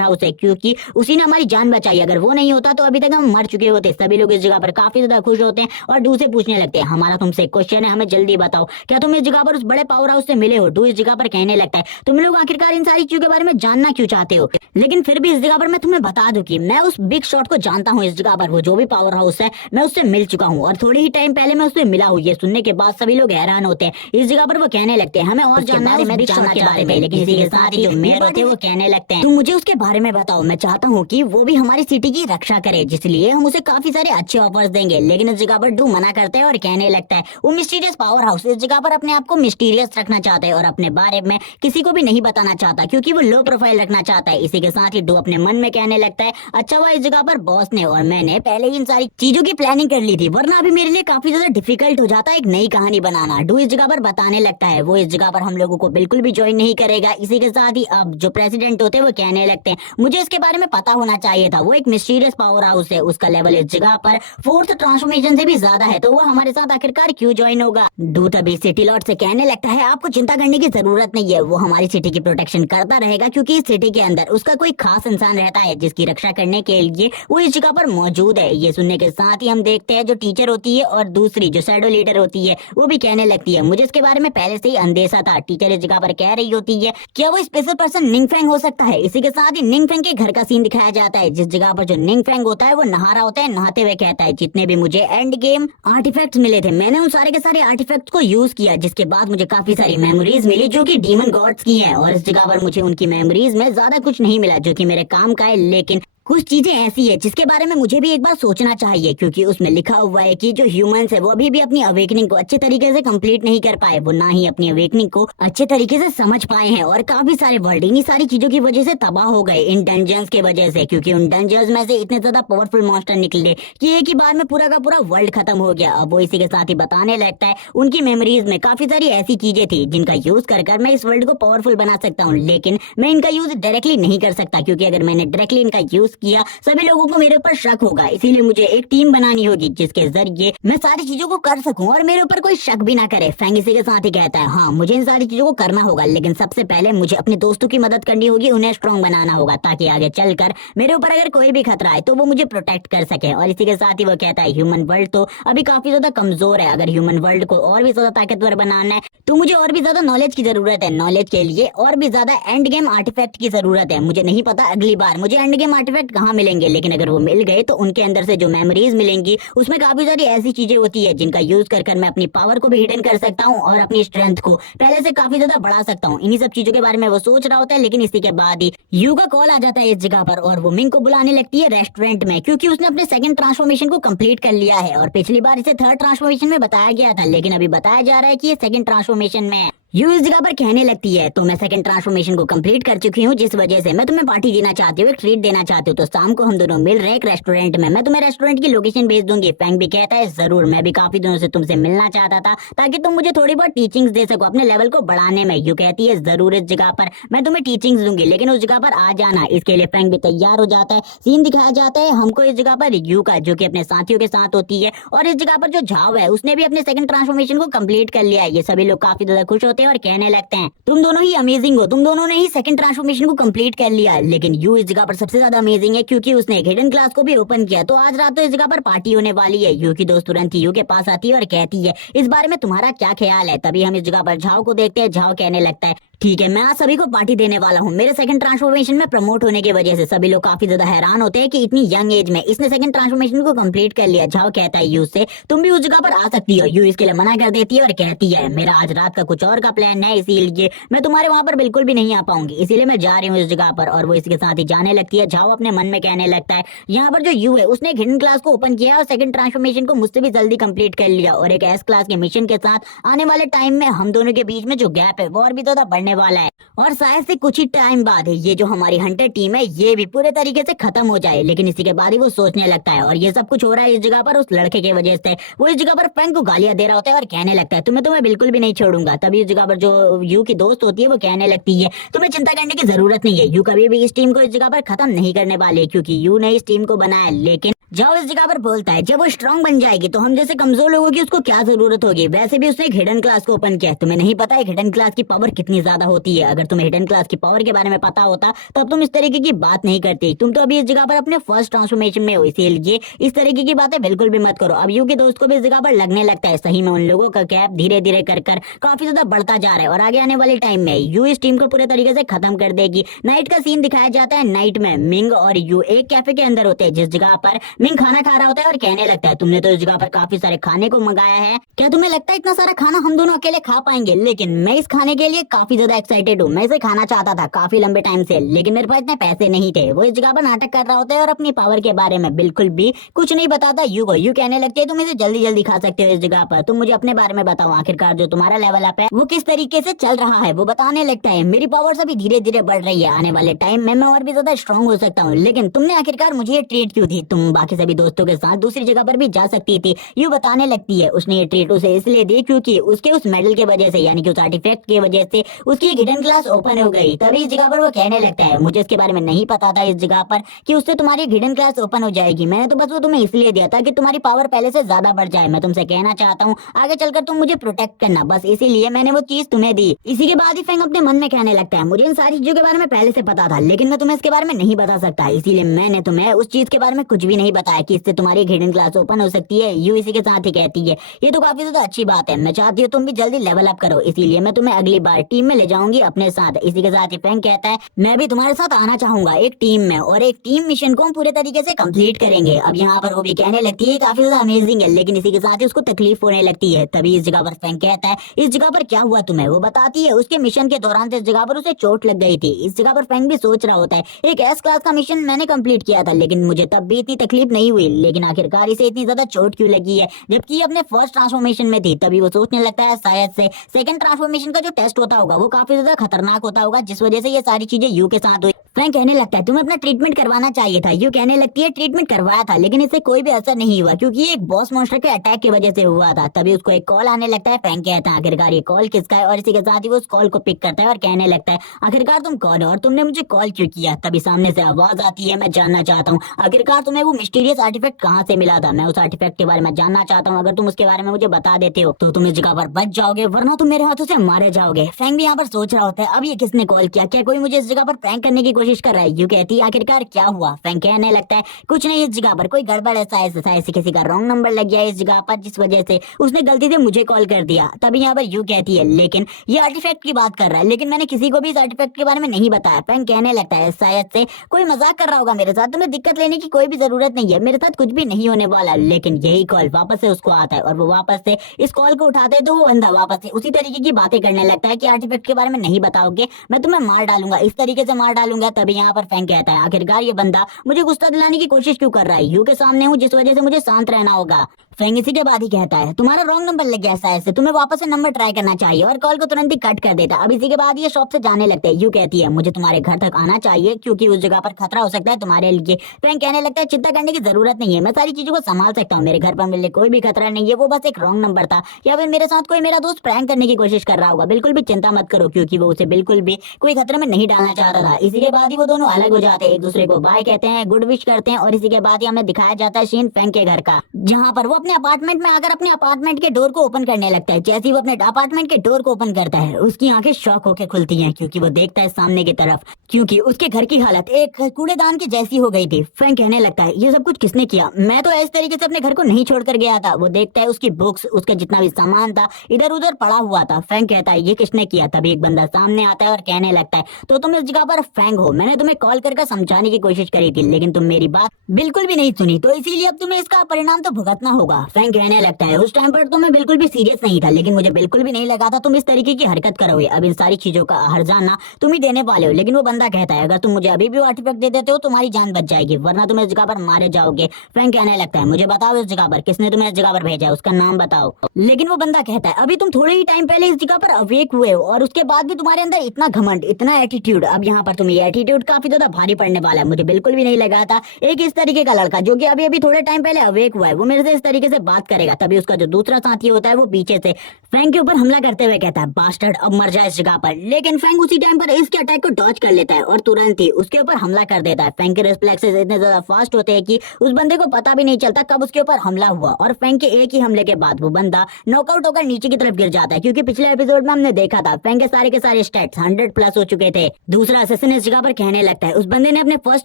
हाउस है, क्योंकि उसी ने हमारी जान बचाई, अगर वो नहीं होता तो अभी तक हम मर चुके होते। सभी लोग इस जगह पर काफी ज्यादा खुश होते हैं और डू से पूछने लगते हैं हमारा तुमसे एक क्वेश्चन है, हमें जल्दी बताओ क्या तुम इस जगह पर उस बड़े पावर हाउस से मिले हो। डू इस जगह पर कहने लगता है तुम लोग आखिरकार इन सारी चीजों के बारे में जानना क्यों चाहते हो, लेकिन फिर भी इस जगह पर मैं तुम्हें बता दूं कि मैं उस बिग शॉट को जानता हूँ, इस जगह पर वो जो भी पावर हाउस है मैं उससे मिल चुका हूँ और थोड़ी ही टाइम पहले मैं उससे मिला हूँ। ये सुनने के बाद सभी लोग हैरान होते हैं। इस जगह पर वो कहने लगते हैं हमें और जानना है बिग शॉट के बारे में, लेकिन इसी के साथ ही जो मेयर होते हैं वो कहने लगते हैं तुम मुझे उसके बारे में बताओ, मैं चाहता हूँ कि वो भी हमारी सिटी की रक्षा करे, जिसलिए हम उसे काफी सारे अच्छे ऑफर्स देंगे। लेकिन इस जगह पर डू मना करता है और कहने लगता है वो मिस्टीरियस पावर हाउस इस जगह पर अपने आप को मिस्टीरियस रखना चाहता है और अपने बारे में किसी को भी नहीं बताना चाहता, क्योंकि वो लो प्रोफाइल रखना चाहता है। इसी के साथ ही डू अपने मन में कहने लगता है अच्छा हुआ इस जगह पर बॉस ने और मैंने पहले ही इन सारी चीजों की प्लानिंग कर ली थी, वरना अभी मेरे लिए काफी ज्यादा डिफिकल्ट हो जाता है एक नई कहानी बनाना। डू इस जगह पर बताने लगता है वो इस जगह पर हम लोगों को बिल्कुल भी ज्वाइन नहीं करेगा। इसी के साथ ही अब जो प्रेसिडेंट होते हैं वो कहने लगते हैं मुझे इसके बारे में पता होना चाहिए था, वो एक मिस्टीरियस पावर हाउस है, उसका लेवल इस जगह पर फोर्थ ट्रांसफॉर्मेशन से भी ज्यादा है, तो वो हमारे साथ आखिरकार क्यों ज्वाइन होगा। डू तभी सिटी लॉर्ड से कहने लगता है आपको चिंता करने की जरूरत नहीं है, वो हमारी सिटी की प्रोटेक्शन करता रहेगा, क्योंकि इस सिटी के अंदर उसका कोई खास इंसान रहता है जिसकी रक्षा करने के लिए वो इस जगह पर मौजूद है। ये सुनने के साथ ही हम देखते हैं जो टीचर होती है और दूसरी जो शैडो लीडर होती है वो भी कहने लगती है मुझे इसके बारे में पहले से ही अंदेशा था। टीचर इस जगह पर कह रही होती है क्या वो स्पेशल पर्सन निंगफेंग हो सकता है। इसी के साथ ही निंगफेंग के घर का सीन दिखाया जाता है, जिस जगह पर जो निंगफेंग होता है वो नहा रहा होता है, नहाते हुए कहता है जितने भी मुझे एंड गेम आर्टिफैक्ट्स मिले थे मैंने उन सारे के सारे आर्टिफैक्ट्स को यूज किया, जिसके बाद मुझे काफी सारी मेमोरीज मिली जो कि डीमन गॉड्स की हैं, और इस जगह पर मुझे उनकी मेमोरीज में ज्यादा कुछ नहीं मिला जो कि मेरे काम का है, लेकिन कुछ चीजें ऐसी है जिसके बारे में मुझे भी एक बार सोचना चाहिए, क्योंकि उसमें लिखा हुआ है कि जो ह्यूमंस है वो अभी भी अपनी अवेकनिंग को अच्छे तरीके से कंप्लीट नहीं कर पाए, वो ना ही अपनी अवेकनिंग को अच्छे तरीके से समझ पाए हैं और काफी सारे वर्ल्ड इन्हीं सारी चीजों की वजह से तबाह हो गए इन डंजन्स के वजह से, क्योंकि उन डंजन्स में से इतने ज्यादा पावरफुल मॉन्स्टर निकले कि एक ही बार में पूरा का पूरा वर्ल्ड खत्म हो गया। अब वो इसी के साथ ही बताने लगता है उनकी मेमोरीज में काफी सारी ऐसी चीजें थी जिनका यूज कर मैं इस वर्ल्ड को पावरफुल बना सकता हूँ, लेकिन मैं इनका यूज डायरेक्टली नहीं कर सकता, क्योंकि अगर मैंने डायरेक्टली इनका यूज किया सभी लोगों को मेरे ऊपर शक होगा, इसीलिए मुझे एक टीम बनानी होगी जिसके जरिए मैं सारी चीजों को कर सकूं और मेरे ऊपर कोई शक भी ना करे। फैंग इसी के साथ ही कहता है हाँ मुझे इन सारी चीजों को करना होगा, लेकिन सबसे पहले मुझे अपने दोस्तों की मदद करनी होगी, उन्हें स्ट्रॉन्ग बनाना होगा ताकि आगे चलकर मेरे ऊपर अगर कोई भी खतरा है तो वो मुझे प्रोटेक्ट कर सके। और इसी के साथ ही वो कहता है ह्यूमन वर्ल्ड तो अभी काफी ज्यादा कमजोर है, अगर ह्यूमन वर्ल्ड को और भी ज्यादा ताकतवर बनाना है तो मुझे और भी ज्यादा नॉलेज की जरूरत है, नॉलेज के लिए और भी ज्यादा एंड गेम आर्टिफैक्ट की जरूरत है। मुझे नहीं पता अगली बार मुझे एंड गेम आर्टिफैक्ट कहाँ मिलेंगे, लेकिन अगर वो मिल गए तो उनके अंदर से जो मेमोरीज मिलेंगी उसमें काफी सारी ऐसी चीजें होती है जिनका यूज कर मैं अपनी पावर को भी हिडन कर सकता हूँ और अपनी स्ट्रेंथ को पहले से काफी ज्यादा बढ़ा सकता हूँ। इन्हीं सब चीजों के बारे में वो सोच रहा होता है, लेकिन इसी के बाद ही यू का कॉल आ जाता है इस जगह पर और वो मिंग को बुलाने लगती है रेस्टोरेंट में, क्योंकि उसने अपने सेकंड ट्रांसफॉर्मेशन को कंप्लीट कर लिया है और पिछली बार इसे थर्ड ट्रांसफॉर्मेशन में बताया गया था, लेकिन अभी बताया जा रहा है कि ये सेकंड ट्रांसफॉर्मेशन में है। यू इस जगह पर कहने लगती है तो मैं सेकंड ट्रांसफॉर्मेशन को कंप्लीट कर चुकी हूँ, जिस वजह से मैं तुम्हें पार्टी देना चाहती हूँ, एक ट्रीट देना चाहती हूँ, तो शाम को हम दोनों मिल रहे एक रेस्टोरेंट में, मैं तुम्हें रेस्टोरेंट की लोकेशन भेज दूंगी। फैंग भी कहता है जरूर, मैं भी काफी दिनों से तुमसे मिलना चाहता था ताकि तुम मुझे थोड़ी बहुत टीचिंग्स दे सको अपने लेवल को बढ़ाने में। यू कहती है जरूर इस जगह पर मैं तुम्हें टीचिंग्स दूंगी, लेकिन उस जगह पर आ जाना। इसके लिए फैंग भी तैयार हो जाता है। सीन दिखाया जाता है हमको इस जगह पर यू का, जो कि अपने साथियों के साथ होती है, और इस जगह पर जो झाव है उसने भी अपने सेकंड ट्रांसफॉर्मेशन को कंप्लीट कर लिया है। ये सभी लोग काफी ज्यादा खुश होते हैं और कहने लगते हैं तुम दोनों ही अमेजिंग हो, तुम दोनों ने ही सेकंड ट्रांसफॉर्मेशन को कंप्लीट कर लिया। लेकिन यू इस जगह पर सबसे ज्यादा अमेजिंग है क्योंकि उसने एक हिडन क्लास को भी ओपन किया, तो आज रात तो इस जगह पर पार्टी होने वाली है। यू की दोस्त तुरंत ही यू के पास आती है और कहती है इस बारे में तुम्हारा क्या ख्याल है। तभी हम इस जगह पर झाओ को देखते हैं। झाओ कहने लगता है ठीक है, मैं आज सभी को पार्टी देने वाला हूँ। मेरे सेकंड ट्रांसफॉर्मेशन में प्रमोट होने की वजह से सभी लोग काफी ज्यादा हैरान होते हैं कि इतनी यंग एज में इसने सेकंड ट्रांसफॉर्मेशन को कंप्लीट कर लिया। जाओ कहता है यू से तुम भी उस जगह पर आ सकती हो। यू इसके लिए मना कर देती है और कहती है मेरा आज रात का कुछ और का प्लान है, इसीलिए मैं तुम्हारे वहां पर बिल्कुल भी नहीं आ पाऊंगी, इसीलिए मैं जा रही हूँ इस जगह पर। और वो इसके साथ ही जाने लगती है। जाओ अपने मन में कहने लगता है यहाँ पर जो यू है उसने हिडन क्लास को ओपन किया और सेकंड ट्रांसफॉर्मेशन को मुझसे भी जल्दी कंप्लीट कर लिया, और एक एस क्लास के मिशन के साथ आने वाले टाइम में हम दोनों के बीच में जो गैप है वो और भी ज्यादा बढ़ने वाला है। और शायद से कुछ ही टाइम बाद ये जो हमारी हंटर टीम है ये भी पूरे तरीके से खत्म हो जाए। लेकिन इसी के बाद ही वो सोचने लगता है, और ये सब कुछ हो रहा है इस जगह पर उस लड़के की वजह से। वो इस जगह पर फ्रैंक को गालियां दे रहा होता है और कहने लगता है तुम्हें बिल्कुल भी नहीं छोड़ूंगा। तभी इस जगह पर जो यू की दोस्त होती है वो कहने लगती है तुम्हें चिंता करने की जरूरत नहीं है, यू कभी भी इस टीम को इस जगह पर खत्म नहीं करने वाले, क्योंकि यू ने इस टीम को बनाया। लेकिन जाओ इस जगह पर बोलता है जब वो स्ट्रांग बन जाएगी तो हम जैसे कमजोर लोगों की उसको क्या जरूरत होगी। वैसे भी उसने एक हिडन क्लास को ओपन किया, तुम्हें नहीं पता है हिडन क्लास की पावर कितनी ज्यादा होती है। अगर तुम्हें हिडन क्लास की पावर के बारे में पता होता तब तुम इस तरीके की बात नहीं करती। तुम तो अभी इस जगह पर अपने फर्स्ट ट्रांसफॉर्मेशन में हो, इसीलिए इस तरीके की बातें बिल्कुल भी मत करो। अब यू के दोस्त को भी इस जगह पर लगने लगता है सही में उन लोगों का गैप धीरे धीरे कर काफी ज्यादा बढ़ता जा रहा है, और आगे आने वाले टाइम में यू इस टीम को पूरे तरीके से खत्म कर देगी। नाइट का सीन दिखाया जाता है। नाइट में मिंग और यू एक कैफे के अंदर होते हैं, जिस जगह पर मिंग खाना खा रहा होता है और कहने लगता है तुमने तो इस जगह पर काफी सारे खाने को मंगाया है, क्या तुम्हें लगता है इतना सारा खाना हम दोनों अकेले खा पाएंगे? लेकिन मैं इस खाने के लिए काफी ज्यादा एक्साइटेड हूँ, मैं इसे खाना चाहता था काफी लंबे टाइम से, लेकिन मेरे पास इतने पैसे नहीं थे। वो इस जगह पर नाटक कर रहा होता है और अपनी पावर के बारे में बिल्कुल भी कुछ नहीं बताता यू को। यू कहने लगती है तुम इसे जल्दी जल्दी खा सकते हो इस जगह पर, तुम मुझे अपने बारे में बताओ, आखिरकार जो तुम्हारा लेवल अप है वो किस तरीके से चल रहा है। वो बताने लगता है मेरी पावर अभी धीरे धीरे बढ़ रही है, आने वाले टाइम में मैं और भी ज्यादा स्ट्रांग हो सकता हूँ। लेकिन तुमने आखिरकार मुझे ये ट्रीट क्यों दी? तुम बाकी सभी दोस्तों के साथ दूसरी जगह पर भी जा सकती थी। यू बताने लगती है उसने ये ट्रीट उसे इसलिए दी क्योंकि उसके उस मेडल की वजह से, यानी कि उस आर्टिफैक्ट की वजह से उसकी एक हिडन क्लास ओपन हो गई। तभी इस जगह पर वो कहने लगता है मुझे इसके बारे में नहीं पता था इस जगह पर कि उससे तुम्हारी हिडन क्लास ओपन हो जाएगी, मैंने तो बस वो तुम्हें इसलिए दिया था कि तुम्हारी पावर पहले से ज्यादा बढ़ जाए। मैं तुमसे कहना चाहता हूँ आगे चलकर तुम मुझे प्रोटेक्ट करना, बस इसीलिए मैंने वो चीज तुम्हें दी। इसी के बाद ही फैंग अपने मन में कहने लगता है मुझे इन सारी चीजों के बारे में पहले से पता था, लेकिन मैं तुम्हें इसके बारे में नहीं बता सकता, इसीलिए मैंने तुम्हें उस चीज के बारे में कुछ भी नहीं बताया कि इससे तुम्हारी हिडन क्लास ओपन हो सकती है। यू इसी के साथ ही कहती है ये तो काफी ज्यादा अच्छी बात है, मैं चाहती हूँ तुम भी जल्दी लेवल अप करो, इसीलिए मैं तुम्हें अगली बार टीम में ले जाऊंगी अपने साथ। इसी के साथ ही फैंग कहता है मैं भी तुम्हारे साथ आना चाहूंगा एक टीम में, और एक टीम मिशन को हम पूरे तरीके से कंप्लीट करेंगे। अब यहाँ पर वो भी कहने लगती है काफी ज्यादा अमेजिंग है, लेकिन इसी के साथ ही उसको तकलीफ होने लगती है। तभी इस जगह पर फैंग कहता है इस जगह पर क्या हुआ तुम्हें? वो बताती है उसके मिशन के दौरान इस जगह पर उसे चोट लग गई थी। इस जगह पर फैंग भी सोच रहा होता है एक एस क्लास का मिशन मैंने कंप्लीट किया था, लेकिन मुझे तब भी इतनी तकलीफ नहीं हुई, लेकिन आखिरकार इसे इतनी ज्यादा चोट क्यों लगी है जबकि ये अपने फर्स्ट ट्रांसफॉर्मेशन में थी। तभी वो सोचने लगता है शायद से सेकंड ट्रांसफॉर्मेशन का जो टेस्ट होता होगा वो काफी ज्यादा खतरनाक होता होगा, जिस वजह से ये सारी चीजें यू के साथ हुई। फ्रैंक कहने लगता है तुम्हें अपना ट्रीटमेंट करवाना चाहिए था। यू कहने लगती है ट्रीटमेंट करवाया था लेकिन इससे कोई भी असर नहीं हुआ क्योंकि ये एक बॉस मॉन्स्टर के अटैक की वजह से हुआ था। तभी उसको एक कॉल आने लगता है। फ्रैंक कहता है आखिरकार ये कॉल किसका है, और इसी के साथ ही वो उस कॉल को पिक करता है और कहने लगता है आखिरकार तुम कौन हो और तुमने मुझे कॉल क्यों किया? तभी सामने से आवाज आती है मैं जानना चाहता हूँ आखिरकार तुम्हें वो मिस्टीरियस आर्टिफैक्ट कहाँ से मिला था? मैं उस आर्टिफैक्ट के बारे में जानना चाहता हूँ, अगर तुम उसके बारे में मुझे बता देते हो तो तुम इस जगह पर बच जाओगे, वरना तुम मेरे हाथों से मारे जाओगे। फ्रैंक भी यहाँ पर सोच रहा होता है अब ये किसने कॉल किया, क्या कोई मुझे इस जगह पर प्रैंक करने की कोशिश कर रहा है? यू कहती है आखिरकार क्या हुआ? फ्रैंक कहने लगता है कुछ नहीं, इस जगह पर कोई गड़बड़ है, शायद से किसी का रॉन्ग नंबर लग गया इस जगह पर, जिस वजह से उसने गलती से मुझे कॉल कर दिया। तभी यहाँ पर यू कहती है लेकिन ये आर्टिफैक्ट की बात कर रहा है, लेकिन मैंने किसी को भी इस आर्टिफैक्ट के बारे में नहीं बताया। फ्रैंक कहने लगता है शायद से कोई मजाक कर रहा होगा मेरे साथ, तुम्हें दिक्कत लेने की कोई भी जरूरत नहीं है, मेरे साथ कुछ भी नहीं होने वाला। लेकिन यही कॉल वापस से उसको आता है और वो वापस से इस कॉल को उठाते हैं तो वो बंदा वापस से उसी तरीके की बातें करने लगता है कि आर्टिफैक्ट के बारे में नहीं बताओगे मैं तुम्हें मार डालूंगा, इस तरीके से मार डालूंगा। तभी यहाँ पर फ्रैंक कहता है आखिरकार ये बंदा मुझे गुस्सा दिलाने की कोशिश क्यों कर रहा है? यू के सामने हूँ जिस वजह से मुझे शांत रहना होगा। फ्रैंक इसी के बाद ही कहता है तुम्हारा रॉन्ग नंबर लग गया शायद से, तुम्हें वापस से नंबर ट्राई करना चाहिए, और कॉल को तुरंत ही कट कर देता है। अब इसी के बाद ये शॉप से जाने लगते हैं। यू कहती है मुझे तुम्हारे घर तक आना चाहिए क्योंकि उस जगह पर खतरा हो सकता है तुम्हारे लिए। फ्रैंक कहने लगता है चिंता करने की जरूरत नहीं है, मैं सारी चीजों को संभाल सकता हूँ, मेरे घर पर मेरे लिए कोई भी खतरा नहीं है, वो बस एक रॉन्ग नंबर था या फिर मेरे साथ कोई मेरा दोस्त प्रैंक करने की कोशिश कर रहा होगा, बिल्कुल भी चिंता मत करो क्योंकि वो उसे बिल्कुल भी कोई खतरे में नहीं डालना चाहता था। इसी के बाद ही वो दोनों अलग हो जाते हैं, एक दूसरे को बाय कहते हैं, गुड विश करते हैं। और इसी के बाद ही हमें दिखाया जाता है सीन फेंग के घर का, जहाँ पर वो अपने अपार्टमेंट में आकर अपने अपार्टमेंट के डोर को ओपन करने लगता है। जैसे ही वो अपने अपार्टमेंट के डोर को ओपन करता है, उसकी आंखें शॉक होकर खुलती हैं, क्योंकि वो देखता है सामने की तरफ, क्योंकि उसके घर की हालत एक कूड़ेदान की जैसी हो गई थी। फ्रैंक कहने लगता है ये सब कुछ किसने किया, मैं तो इस तरीके से अपने घर को नहीं छोड़कर गया था। वो देखता है उसकी बुक्स, उसका जितना भी सामान था इधर उधर पड़ा हुआ था। फ्रैंक कहता है ये किसने किया। तभी एक बंदा सामने आता है और कहने लगता है तो तुम इस जगह पर फ्रैंक हो, मैंने तुम्हें कॉल करके समझाने की कोशिश करी थी, लेकिन तुम मेरी बात बिल्कुल भी नहीं सुनी, तो इसीलिए अब तुम्हें इसका परिणाम तो भुगतना होगा। फ्रैंक कहने लगता है उस टाइम पर तो मैं बिल्कुल भी सीरियस नहीं था, लेकिन मुझे बिल्कुल भी नहीं लगा था तुम इस तरीके की हरकत करोगे। अब इन सारी चीजों का हर्जाना तुम ही देने वाले हो। लेकिन वो बंदा कहता है अगर तुम मुझे अभी भी आर्टिफैक्ट दे देते हो तुम्हारी जान बच जाएगी, वरना तुम इस जगह पर मारे जाओगे। फ्रैंक कहने लगता है मुझे बताओ इस जगह पर किसने तुम्हें इस जगह पर भेजा है, उसका नाम बताओ। लेकिन वो बंदा कहता है अभी तुम थोड़े ही टाइम पहले इस जगह पर अवेक हुए हो, और उसके बाद भी तुम्हारे अंदर इतना घमंड, इतना एटीट्यूड। अब यहाँ पर तुम्हें एटीट्यूड काफी ज्यादा भारी पड़ने वाला है। मुझे बिल्कुल भी नहीं लगा था एक इस तरीके का लड़का जो कि अभी अभी थोड़े टाइम पहले अवेक हुआ है, वो मेरे से इस तरीके से बात करेगा। तभी उसका जो दूसरा साथी होता है वो पीछे से फ्रैंक के ऊपर हमला करते हुए कहता है बास्टर्ड अब मर जाए इस जगह पर। लेकिन फ्रैंक उसी टाइम पर इसके अटैक को डॉज कर लेता है और तुरंत ही उसके ऊपर हमला कर देता है। फ्रैंक के रिफ्लेक्सेस इतने ज्यादा फास्ट होते हैं कि उस बंदे को पता भी नहीं चलता कब उसके ऊपर हमला हुआ, और फ्रैंक के एक ही हमले के बाद वो बंदा नॉकआउट होकर नीचे की तरफ गिर जाता है। क्योंकि पिछले एपिसोड में हमने देखा था फ्रैंक के सारे स्टैट्स 100+ हो चुके थे। दूसरा असेसिन इस जगह पर कहने लगता है उस बंदे ने अपने फर्स्ट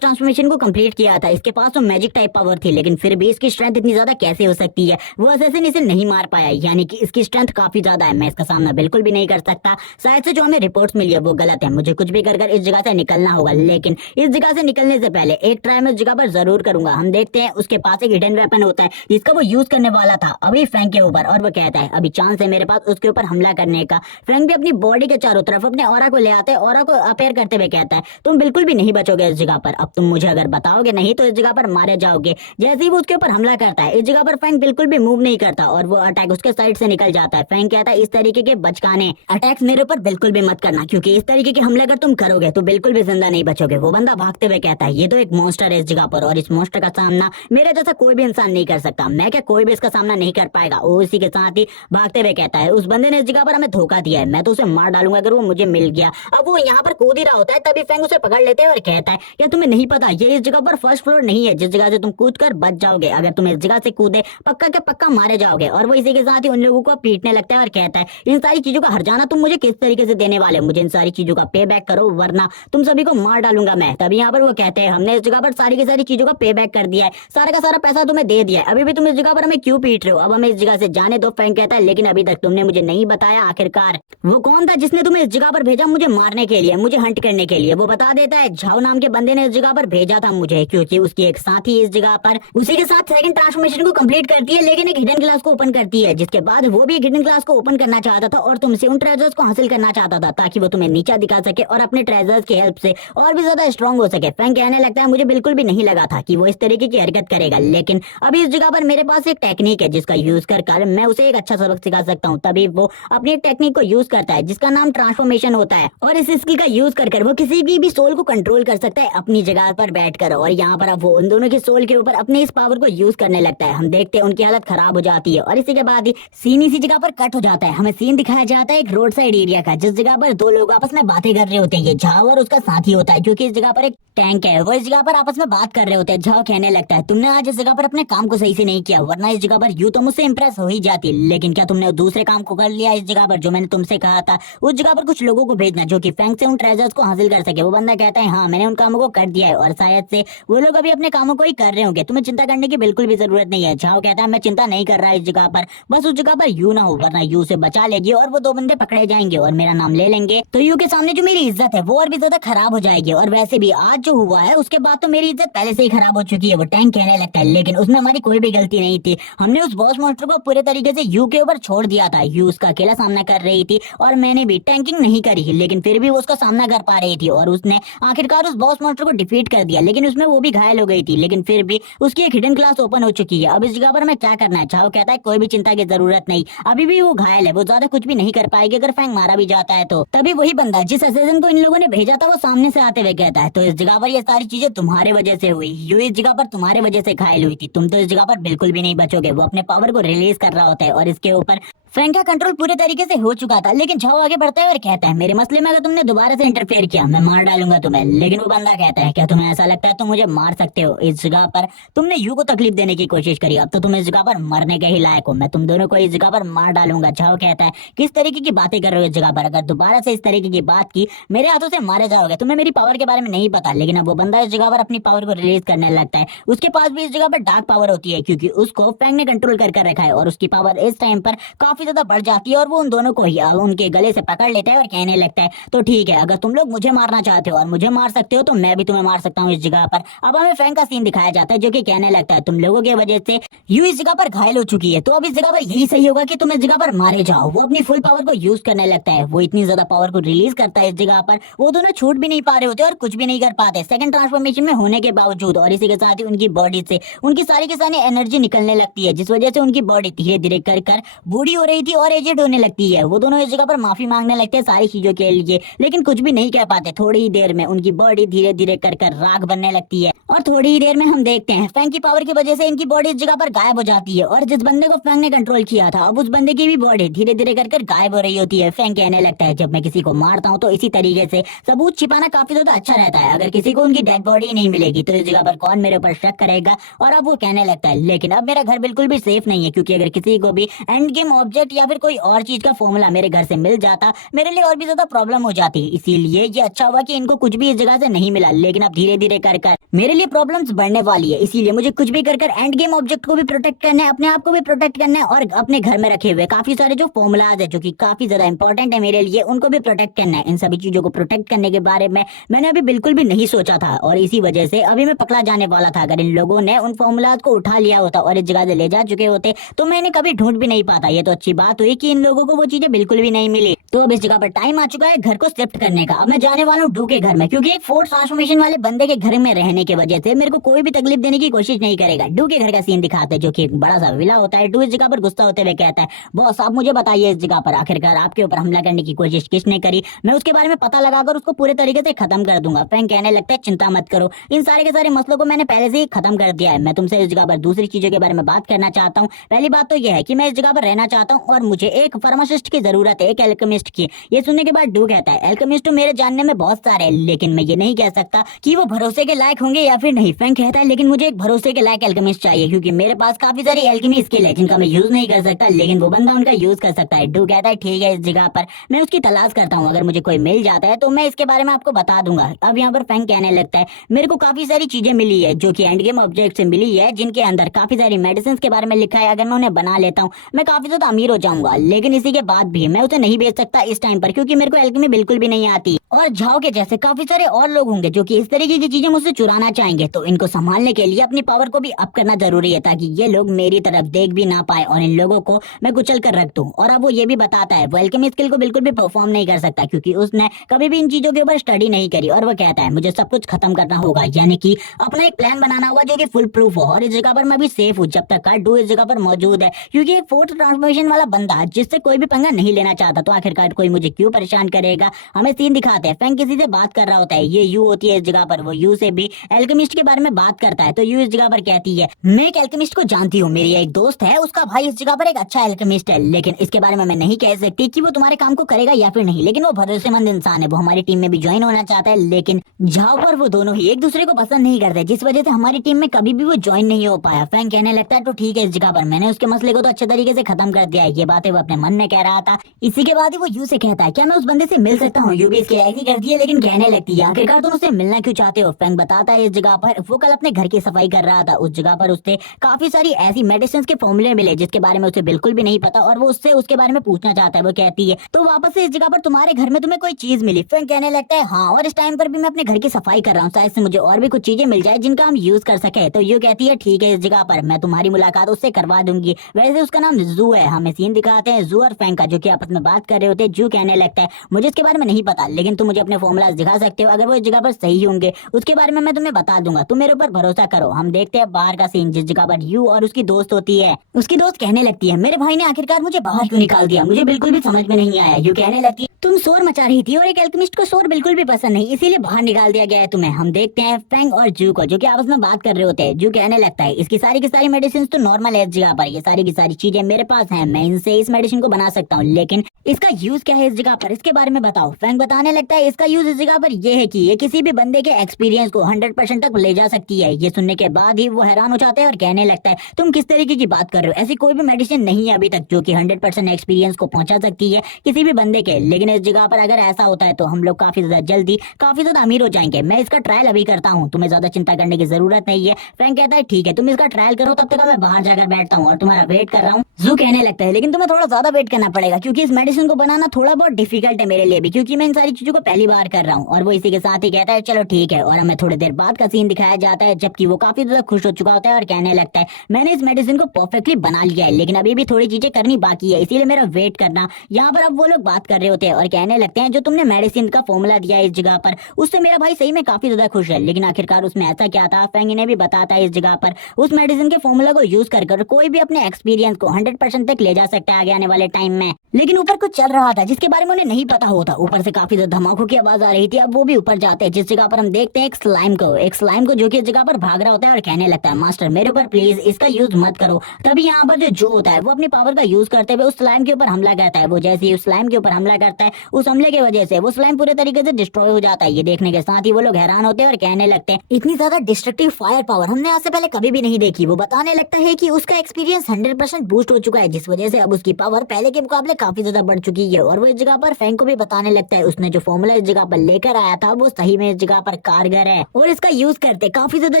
ट्रांसफॉर्मेशन को कंप्लीट किया था, इसके पास तो मैजिक टाइप पावर थी, लेकिन फिर भी इसकी स्ट्रेंथ इतनी ज्यादा कैसे हो सकती है। वो असेसिन इसे नहीं मार पाया, यानी कि इसकी स्ट्रेंथ काफी ज्यादा है। मैं इसका सामना बिल्कुल भी नहीं कर सकता। शायद से जो हमें रिपोर्ट्स मिली है वो गलत है, मुझे कुछ भी कर इस जगह से निकलना होगा। लेकिन इस जगह से निकलने से पहले एक ट्राई मैं इस जगह पर जरूर करूंगा। हम देखते हैं उसके पास एक हिडन वेपन होता है जिसका वो यूज करने वाला था अभी फ्रैंक के ऊपर, और वो कहता है अभी चांस है मेरे पास उसके ऊपर हमला करने का। फ्रैंक भी अपनी बॉडी के चारों तरफ अपने ऑरा को ले आते हैं, ऑरा को अपेयर करते हुए कहता है तुम बिल्कुल भी नहीं बचोगे इस जगह पर, अब तुम मुझे अगर बताओगे नहीं तो इस जगह पर मारे जाओगे। जैसे ही वो उसके ऊपर हमला करता है इस जगह पर फ्रैंक बिल्कुल भी मूव नहीं करता और वो अटैक उसके साइड से निकल जाता है। फ्रैंक कहता है इस तरीके के बचकाने अटैक्स मेरे ऊपर बिल्कुल भी मत करना, क्योंकि इस तरीके के हमले अगर तुम करोगे तो बिल्कुल भी जिंदा नहीं बचोगे। वो बंदा भागते हुए कहता है ये तो एक मॉन्स्टर है इस जगह पर, और इस मॉन्स्टर का सामना मेरे जैसा कोई भी इंसान नहीं कर सकता। मैं क्या कोई भी इसका सामना नहीं कर पाएगा। वो इसी के साथ ही भागते हुए कहता है उस बंदे ने इस जगह पर हमें धोखा दिया है, मैं तो उसे मार डालूंगा अगर वो मुझे मिल गया। अब वो यहाँ पर कूद ही रहा होता है, तभी फ्रैंक उसे पकड़ लेते हैं और कहता है क्या तुम्हें नहीं पता ये इस जगह पर फर्स्ट फ्लोर नहीं है जिस जगह से तुम कूद कर बच जाओगे। अगर तुम इस जगह से कूदे पक्का के पक्का मारे जाओगे। और वो इसी के साथ ही उन लोगों को पीटने लगता है और कहता है इन सारी चीजों का हर्जाना तुम मुझे किस तरीके से देने वाले हो, मुझे इन सारी चीजों का पे बैक करो वरना तुम सभी को मार डालूंगा मैं। तभी यहाँ पर वो कहते हैं हमने इस जगह पर सारी की सारी चीजों का पे बैक कर दिया है, सारा का सारा पैसा तुम्हें दे दिया है, अभी भी तुम इस जगह पर हमें क्यों पीट रहे हो, अब हमें इस जगह से जाने दो। फ्रैंक कहता है लेकिन अभी तक तुमने मुझे नहीं बताया आखिरकार वो कौन था जिसने तुम्हें इस जगह पर भेजा मुझे मारने के लिए, मुझे हंट करने के लिए। वो बता देता है झाओ नाम के बंदे ने इस जगह पर भेजा था मुझे, क्योंकि उसकी एक साथी इस जगह पर उसी के साथ सेकंड ट्रांसफॉर्मेशन को कंप्लीट करती है, लेकिन एक हिडन क्लास को ओपन करती है, जिसके बाद वो भी एक हिडन क्लास को ओपन करना चाहता था और तुमसे उन ट्रेजर्स को हासिल करना चाहता था ताकि वो तुम्हें नीचा दिखा सके और अपने ट्रेजर्स की हेल्प से और भी ज्यादा स्ट्रांग हो सके। फ्रैंक कहने लगता है मुझे बिल्कुल भी नहीं लगा था कि वो इस तरीके की हरकत करेगा, लेकिन अभी इस जगह पर मेरे पास एक टेक्निक है जिसका यूज कर मैं उसे एक अच्छा सबक सिखा सकता हूँ। तभी वो अपनी एक टेक्निक को यूज करता है जिसका नाम ट्रांसफॉर्मेशन होता है, और इस स्किल का यूज कर वो किसी की भी सोल को कंट्रोल कर सकता है अपनी जगह पर बैठकर। और यहाँ पर अब वो उन दोनों की सोल के ऊपर अपने इस पावर को यूज करने लगता है। हम देखते हैं उनकी हालत खराब हो जाती है और इसी के बाद ही सीन इसी जगह पर कट हो जाता है। हमें सीन दिखाया जाता है एक रोड साइड एरिया का, जिस जगह पर दो लोग आपस में बातें कर रहे होते हैं। ये झाओ और उसका साथी होता है, क्योंकि इस जगह पर एक टैंक है। वो इस जगह पर आपस में बात कर रहे होते हैं। झाओ कहने लगता है तुमने आज इस जगह पर अपने काम को सही से नहीं किया, वरना इस जगह पर यूं तो मुझसे इंप्रेस हो ही जाती, लेकिन क्या तुमने दूसरे काम को कर लिया इस जगह पर जो मैंने तुमसे कहा था, उस जगह पर कुछ लोगों को भेजना जो कि फ्रैंक से उन ट्रेजर्स को हासिल कर सके। वो बंदा कहता है हाँ मैंने उन कामों को कर दिया है और शायद से वो लोग अभी अपने कामों को ही कर रहे होंगे, तुम्हें चिंता करने की बिल्कुल भी जरूरत नहीं है। झाओ कहता है मैं चिंता नहीं कर रहा इस जगह पर, बस उस जगह पर यू ना हो वरना यू से बचा लेगी और वो दो बंदे पकड़े जाएंगे और मेरा नाम ले लेंगे, तो यू के सामने जो मेरी इज्जत है वो और भी ज्यादा खराब हो जाएगी। और वैसे भी आज जो हुआ है उसके बाद तो मेरी इज्जत पहले से ही खराब हो चुकी है। वो टैंक कहने लगता है लेकिन उसमें हमारी कोई भी गलती नहीं थी, हमने उस बॉस मॉन्स्टर को पूरे तरीके से यू के ऊपर छोड़ दिया था। यू उसका अकेला सामना कर रही थी और मैंने भी टैंकिंग नहीं करी, लेकिन फिर भी वो उसका सामना कर पा रही थी और उसने आखिरकार उस बॉस मॉन्स्टर को डिफीट कर दिया, लेकिन उसमें वो भी घायल हो गई थी, लेकिन फिर भी उसकी एक हिडन क्लास ओपन हो चुकी है। अब इस जगह पर हमें क्या करना है? झाओ कहता है कोई भी चिंता की जरूरत नहीं, अभी भी वो घायल है, वो ज्यादा कुछ भी नहीं कर पाएगी अगर फ्रैंक मारा भी जाता है तो। तभी वही बंदा जिस असेसिन को इन लोगों ने भेजा था वो सामने से आते हुए कहता है तो इस जगह पर ये सारी चीजें तुम्हारे वजह से हुई, यू इस जगह पर तुम्हारे वजह से घायल हुई थी, तुम तो इस जगह पर बिल्कुल भी नहीं बचोगे। वो अपने पावर को रिलीज कर रहा होता है और इसके ऊपर फैंग का कंट्रोल पूरे तरीके से हो चुका था, लेकिन झाओ आगे बढ़ता है और कहता है मेरे मसले में अगर तुमने दोबारा से इंटरफेयर किया मैं मार डालूंगा तुम्हें। लेकिन वो बंदा कहता है क्या तुम्हें ऐसा लगता है तुम मुझे मार सकते हो? इस जगह पर तुमने यू को तकलीफ देने की कोशिश करी, अब तो तुम इस जगह पर मरने के ही लायक हो, मैं तुम दोनों को इस जगह पर मार डालूंगा। झाओ कहता है किस तरीके की बातें कर रहे हो इस जगह पर, अगर दोबारा से इस तरीके की बात की मेरे हाथों से मारे जाओगे। तुम्हें मेरी पावर के बारे में नहीं पता। लेकिन अब वो बंदा इस जगह पर अपनी पावर को रिलीज करने लगता है। उसके पास भी इस जगह पर डार्क पावर होती है क्योंकि उसको फैंग ने कंट्रोल कर रखा है और उसकी पावर इस टाइम पर काफी ज्यादा बढ़ जाती है और वो उन दोनों को ही उनके गले से पकड़ लेता है और कहने लगता है तो ठीक है अगर तुम लोग मुझे मारना चाहते हो और मुझे मार सकते हो तो मैं भी तुम्हें मार सकता हूँ इस जगह पर। अब हमें फैंग का सीन दिखाया जाता है जो कि कहने लगता है तुम लोगों की वजह से यू इस जगह पर घायल हो चुकी है, तो अब इस जगह पर यही सही होगा कि तुम इस जगह पर मारे जाओ। वो अपनी फुल पावर को यूज करने लगता है, वो इतनी ज्यादा पावर को रिलीज करता है इस जगह पर वो दोनों छूट भी नहीं पा रहे होते और कुछ भी नहीं कर पाते सेकंड ट्रांसफॉर्मेशन में होने के बावजूद। और इसी के साथ ही उनकी बॉडी से उनकी सारी की सारी एनर्जी निकलने लगती है जिस वजह से उनकी बॉडी धीरे धीरे कर बूढ़ी हो रही थी और एजेड होने लगती है। वो दोनों इस जगह पर माफी मांगने लगते हैं सारी चीजों के लिए, लेकिन कुछ भी नहीं कह पाते। थोड़ी ही देर में उनकी बॉडी धीरे धीरे कर राख बनने लगती है और थोड़ी ही देर में हम देखते हैं फैंग की पावर की वजह से इनकी बॉडी इस जगह पर गायब हो जाती है और जिस बंदे को फैंग ने कंट्रोल किया था अब उस बंदे की भी बॉडी धीरे धीरे कर गायब हो रही होती है। फैंग कहने लगता है जब मैं किसी को मारता हूँ तो इसी तरीके से सबूत छिपाना काफी ज्यादा अच्छा रहता है, अगर किसी को उनकी डेड बॉडी नहीं मिलेगी तो इस जगह पर कौन मेरे ऊपर शक करेगा। और अब वो कहने लगता है लेकिन अब मेरा घर बिल्कुल भी सेफ नहीं है क्योंकि अगर किसी को भी एंड गेम ऑब्जेक्ट या फिर कोई और चीज का फॉर्मूला मेरे घर से मिल जाता मेरे लिए और भी ज्यादा प्रॉब्लम हो जाती। इसीलिए ये अच्छा हुआ कि इनको कुछ भी इस जगह से नहीं मिला, लेकिन अब धीरे धीरे कर मेरे लिए प्रॉब्लम्स बढ़ने वाली है। इसीलिए मुझे कुछ भी कर एंड गेम ऑब्जेक्ट को भी प्रोटेक्ट करना है, अपने आप को भी प्रोटेक्ट करना है और अपने घर में रखे हुए काफी सारे जो फॉर्मूलाज है जो कि काफी ज्यादा इंपॉर्टेंट है मेरे लिए उनको भी प्रोटेक्ट करना है। इन सभी चीजों को प्रोटेक्ट करने के बारे में मैंने अभी बिल्कुल भी नहीं सोचा था और इसी वजह से अभी मैं पकड़ा जाने वाला था। अगर इन लोगों ने उन फॉर्मूलाज को उठा लिया होता और इस जगह से ले जा चुके होते तो मैं इन्हें कभी ढूंढ भी नहीं पाता। ये तो अच्छी बात हुई कि इन लोगों को वो चीजें बिल्कुल भी नहीं मिली। तो अब इस जगह पर टाइम आ चुका है घर को शिफ्ट करने का। अब मैं जाने वाला हूँ डू के घर में क्योंकि एक फोर्स ट्रांसफॉर्मेशन वाले बंदे के घर में रहने की वजह से मेरे को कोई भी तकलीफ देने की कोशिश नहीं करेगा। डू के घर का सीन दिखाते हैं जो कि एक बड़ा सा विला होता है। डू इस जगह पर गुस्सा होते हुए कहता है बॉस आप मुझे बताइए इस जगह पर आखिरकार आपके ऊपर हमला करने की कोशिश किसने करी, मैं उसके बारे में पता लगाकर उसको पूरे तरीके से खत्म कर दूंगा। फैंग कहने लगता है चिंता मत करो, इन सारे के सारे मसलों को मैंने पहले से ही खत्म कर दिया है। मैं तुमसे इस जगह पर दूसरी चीजों के बारे में बात करना चाहता हूँ। पहली बात तो यह है कि मैं इस जगह पर रहना चाहता हूँ और मुझे एक फार्मासिस्ट की जरूरत है, एक एल्केमिस्ट की। ये सुनने के बाद डू कहता है एल्केमिस्ट तो मेरे जानने में बहुत सारे हैं लेकिन मैं ये नहीं कह सकता कि वो भरोसे के लायक होंगे या फिर नहीं। फैंग कहता है लेकिन मुझे एक भरोसे के लायक एल्केमिस्ट चाहिए क्योंकि मेरे पास काफी सारी एल्केमी स्किल है जिनका मैं यूज नहीं कर सकता लेकिन वो बंदा उनका यूज कर सकता है। डू कहता है ठीक है इस जगह पर मैं उसकी तलाश करता हूँ, अगर मुझे कोई मिल जाता है तो मैं इसके बारे में आपको बता दूंगा। अब यहाँ पर फैंग कहने लगता है मेरे को काफी सारी चीजें मिली है जो कि एंड गेम ऑब्जेक्ट से मिली है जिनके अंदर काफी सारी मेडिसिन के बारे में लिखा है। अगर मैं उन्हें बना लेता हूँ मैं काफी ज्यादा अमीर हो जाऊंगा, लेकिन इसी के बाद भी मैं उसे नहीं बेच सकता इस टाइम पर क्योंकि मेरे को एल्केमी बिल्कुल भी नहीं आती। और झाओ के जैसे काफी सारे और लोग होंगे जो कि इस तरीके की चीजें मुझसे चुराना चाहेंगे, तो इनको संभालने के लिए अपनी पावर को भी अप करना जरूरी है ताकि ये लोग मेरी तरफ देख भी ना पाए और इन लोगों को मैं कुचल कर रख दूं। और अब वो ये भी बताता है वो एल्केमी स्किल को बिल्कुल भी परफॉर्म नहीं कर सकता क्योंकि उसने कभी भी इन चीजों के ऊपर स्टडी नहीं करी। और वो कहता है मुझे सब कुछ खत्म करना होगा, यानी कि अपना एक प्लान बनाना होगा जो कि फुल प्रूफ हो। और इस जगह पर मैं भी सेफ हूँ जब तक डू इस जगह पर मौजूद है क्योंकि एक फोर्थ ट्रांसफॉर्मेशन वाला बंदा जिससे कोई भी पंगा नहीं लेना चाहता, तो आखिरकार कोई मुझे क्यों परेशान करेगा। हमें सीन दिखाते हैं फैंग किसी से बात कर रहा होता है, ये यू होती है इस जगह पर, वो यू से भी एल्केमिस्ट के बारे में बात करता है। तो यू इस जगह पर कहती है मैं एक एल्केमिस्ट को जानती हूँ, मेरी एक दोस्त है उसका भाई इस जगह पर एक अच्छा एल्केमिस्ट है, लेकिन इसके बारे में मैं नहीं कह सकती कि वो तुम्हारे काम को करेगा या फिर नहीं, लेकिन वो भरोसेमंद इंसान है, वो हमारी टीम में भी ज्वाइन होना चाहता है। लेकिन झाओ और वो दोनों ही एक दूसरे को पसंद नहीं करते जिस वजह से हमारी टीम में कभी भी वो ज्वाइन नहीं हो पाया। फैंग कहने लगता है तो ठीक है इस जगह पर मैंने उसके मसले को तो अच्छे तरीके से खत्म कर दिया है। ये बातें वो अपने मन में कह रहा था। इसी के बाद ही वो यू से कहता है क्या मैं उस बंदे से मिल सकता हूँ। यू भी इसकी एग्री करती है लेकिन कहने लगती है आखिरकार तुम उससे मिलना क्यों चाहते हो। फैंग बताता है इस जगह पर वो कल अपने घर की सफाई कर रहा था, उस जगह पर उससे काफी सारी ऐसी मेडिसिन के फॉर्मूले मिले जिसके बारे में उसे बिल्कुल भी नहीं पता और वो उससे उसके बारे में पूछना चाहता है। वो कहती है तो वापस से इस जगह पर तुम्हारे घर में तुम्हें कोई चीज मिली। फैंग कहने लगता है हाँ, और इस टाइम पर भी मैं अपने घर की सफाई कर रहा हूँ, शायद से मुझे और भी कुछ चीजें मिल जाए जिनका हम यूज कर सके। तो यू कहती है ठीक है इस जगह पर मैं तुम्हारी मुलाकात उससे करवा दूंगी। वैसे उसका नाम जू है। हमें सीन दिखाते हैं जू और फैंग का जो कि आपस में बात कर रहे होते हैं। जू कहने लगता है मुझे इसके बारे में नहीं पता लेकिन तुम मुझे अपने फॉर्मूलाज दिखा सकते हो, अगर वो इस जगह पर सही होंगे उसके बारे में मैं तुम्हें बता दूंगा, तुम मेरे ऊपर भरोसा करो। हम देखते हैं बाहर का सीन जिस जगह पर यू और उसकी दोस्त होती है। उसकी दोस्त कहने लगती है मेरे भाई ने आखिरकार मुझे बाहर क्यों निकाल दिया, मुझे बिल्कुल भी समझ में नहीं आया। यू कहने लगती तुम शोर मचा रही थी और एक एल्केमिस्ट को शोर बिल्कुल भी पसंद नहीं, इसीलिए बाहर निकाल दिया गया है तुम्हें। हम देखते हैं फैंग और जू को, जो कि आपस में बात कर रहे होते हैं। जू कहने लगता है इसकी सारी की सारी मेडिसिन तो नॉर्मल है इस जगह पर, ये सारी की सारी चीजें मेरे पास हैं, मैं इनसे इस मेडिसिन को बना सकता हूँ, लेकिन इसका यूज क्या है इस जगह पर, इसके बारे में बताओ। फैंग बताने लगता है इसका यूज इस जगह पर ये है कि ये किसी भी बंदे के एक्सपीरियंस को 100% तक ले जा सकती है। ये सुनने के बाद ही वो हैरान हो जाता है और कहने लगता है तुम किस तरीके की बात कर रहे हो, ऐसी कोई भी मेडिसिन नहीं है अभी तक जो कि 100% एक्सपीरियंस को पहुंचा सकती है किसी भी बंदे के। लेकिन इस जगह पर अगर ऐसा होता है तो हम लोग काफी ज्यादा जल्दी काफी ज्यादा अमीर हो जाएंगे। मैं इसका ट्रायल अभी करता हूँ, तुम्हें ज्यादा चिंता करने की जरूरत नहीं है। फ्रैंक कहता है ठीक है तुम इसका ट्रायल करो, तब तक मैं बाहर जाकर बैठता हूँ और तुम्हारा वेट कर रहा हूँ। जू कहने लगता है लेकिन तुम्हें थोड़ा ज्यादा वेट करना पड़ेगा क्योंकि इस मेडिसिन को बनाना थोड़ा बहुत डिफिकल्ट है मेरे लिए भी, क्योंकि मैं इन सारी चीजों को पहली बार कर रहा हूँ। और वो इसी के साथ ही कहता है चलो ठीक है। और हमें थोड़ी देर बाद का सीन दिखाया जाता है जबकि वो काफी ज्यादा खुश हो चुका होता है और कहने लगता है मैंने इस मेडिसिन को परफेक्टली बना लिया है, लेकिन अभी भी थोड़ी चीजें करनी बाकी है, इसीलिए मेरा वेट करना। यहाँ पर अब वो लोग बात कर रहे होते हैं और कहने लगते हैं जो तुमने मेडिसिन का फॉर्मूला दिया है इस जगह पर, उससे मेरा भाई सही में काफी ज्यादा खुश है। लेकिन आखिरकार उसमें ऐसा क्या था, फैंग इन्हें भी बताता है इस जगह पर उस मेडिसिन के फॉर्मूला को यूज कर कोई भी अपने एक्सपीरियंस को 100% तक ले जा सकता है आगे आने वाले टाइम में। लेकिन ऊपर कुछ चल रहा था जिसके बारे में उन्हें नहीं पता होता। ऊपर से काफी ज्यादा धमाकों की आवाज आ रही थी। अब वो भी ऊपर जाते हैं जिस जगह पर हम देखते हैं एक स्लाइम को जो कि इस जगह पर भाग रहा होता है और कहने लगता है मास्टर मेरे ऊपर प्लीज इसका यूज मत करो। तभी यहाँ पर जो होता है वो अपनी पावर का यूज करते हुए उस स्लाइम के ऊपर हमला करता है। वो जैसे ही उस स्लाइम के ऊपर हमला करता है उस हमले की वजह से वो स्लाइम पूरे तरीके से डिस्ट्रॉय हो जाता है। ये देखने के साथ ही वो लोग हैरान होते हैं और कहने लगते हैं इतनी ज्यादा डिस्ट्रक्टिव फायर पावर हमने आज से पहले कभी भी नहीं देखी। वो बताने लगता है कि उसका एक्सपीरियंस 100% बूस्ट हो चुका है जिस वजह से अब उसकी पावर पहले के मुकाबले काफी ज्यादा बढ़ चुकी है। और वो इस जगह पर फैंग को भी बताने लगता है उसने जो फॉर्मूला इस जगह पर लेकर आया था वो सही में इस जगह पर कारगर है और इसका यूज करते काफी ज्यादा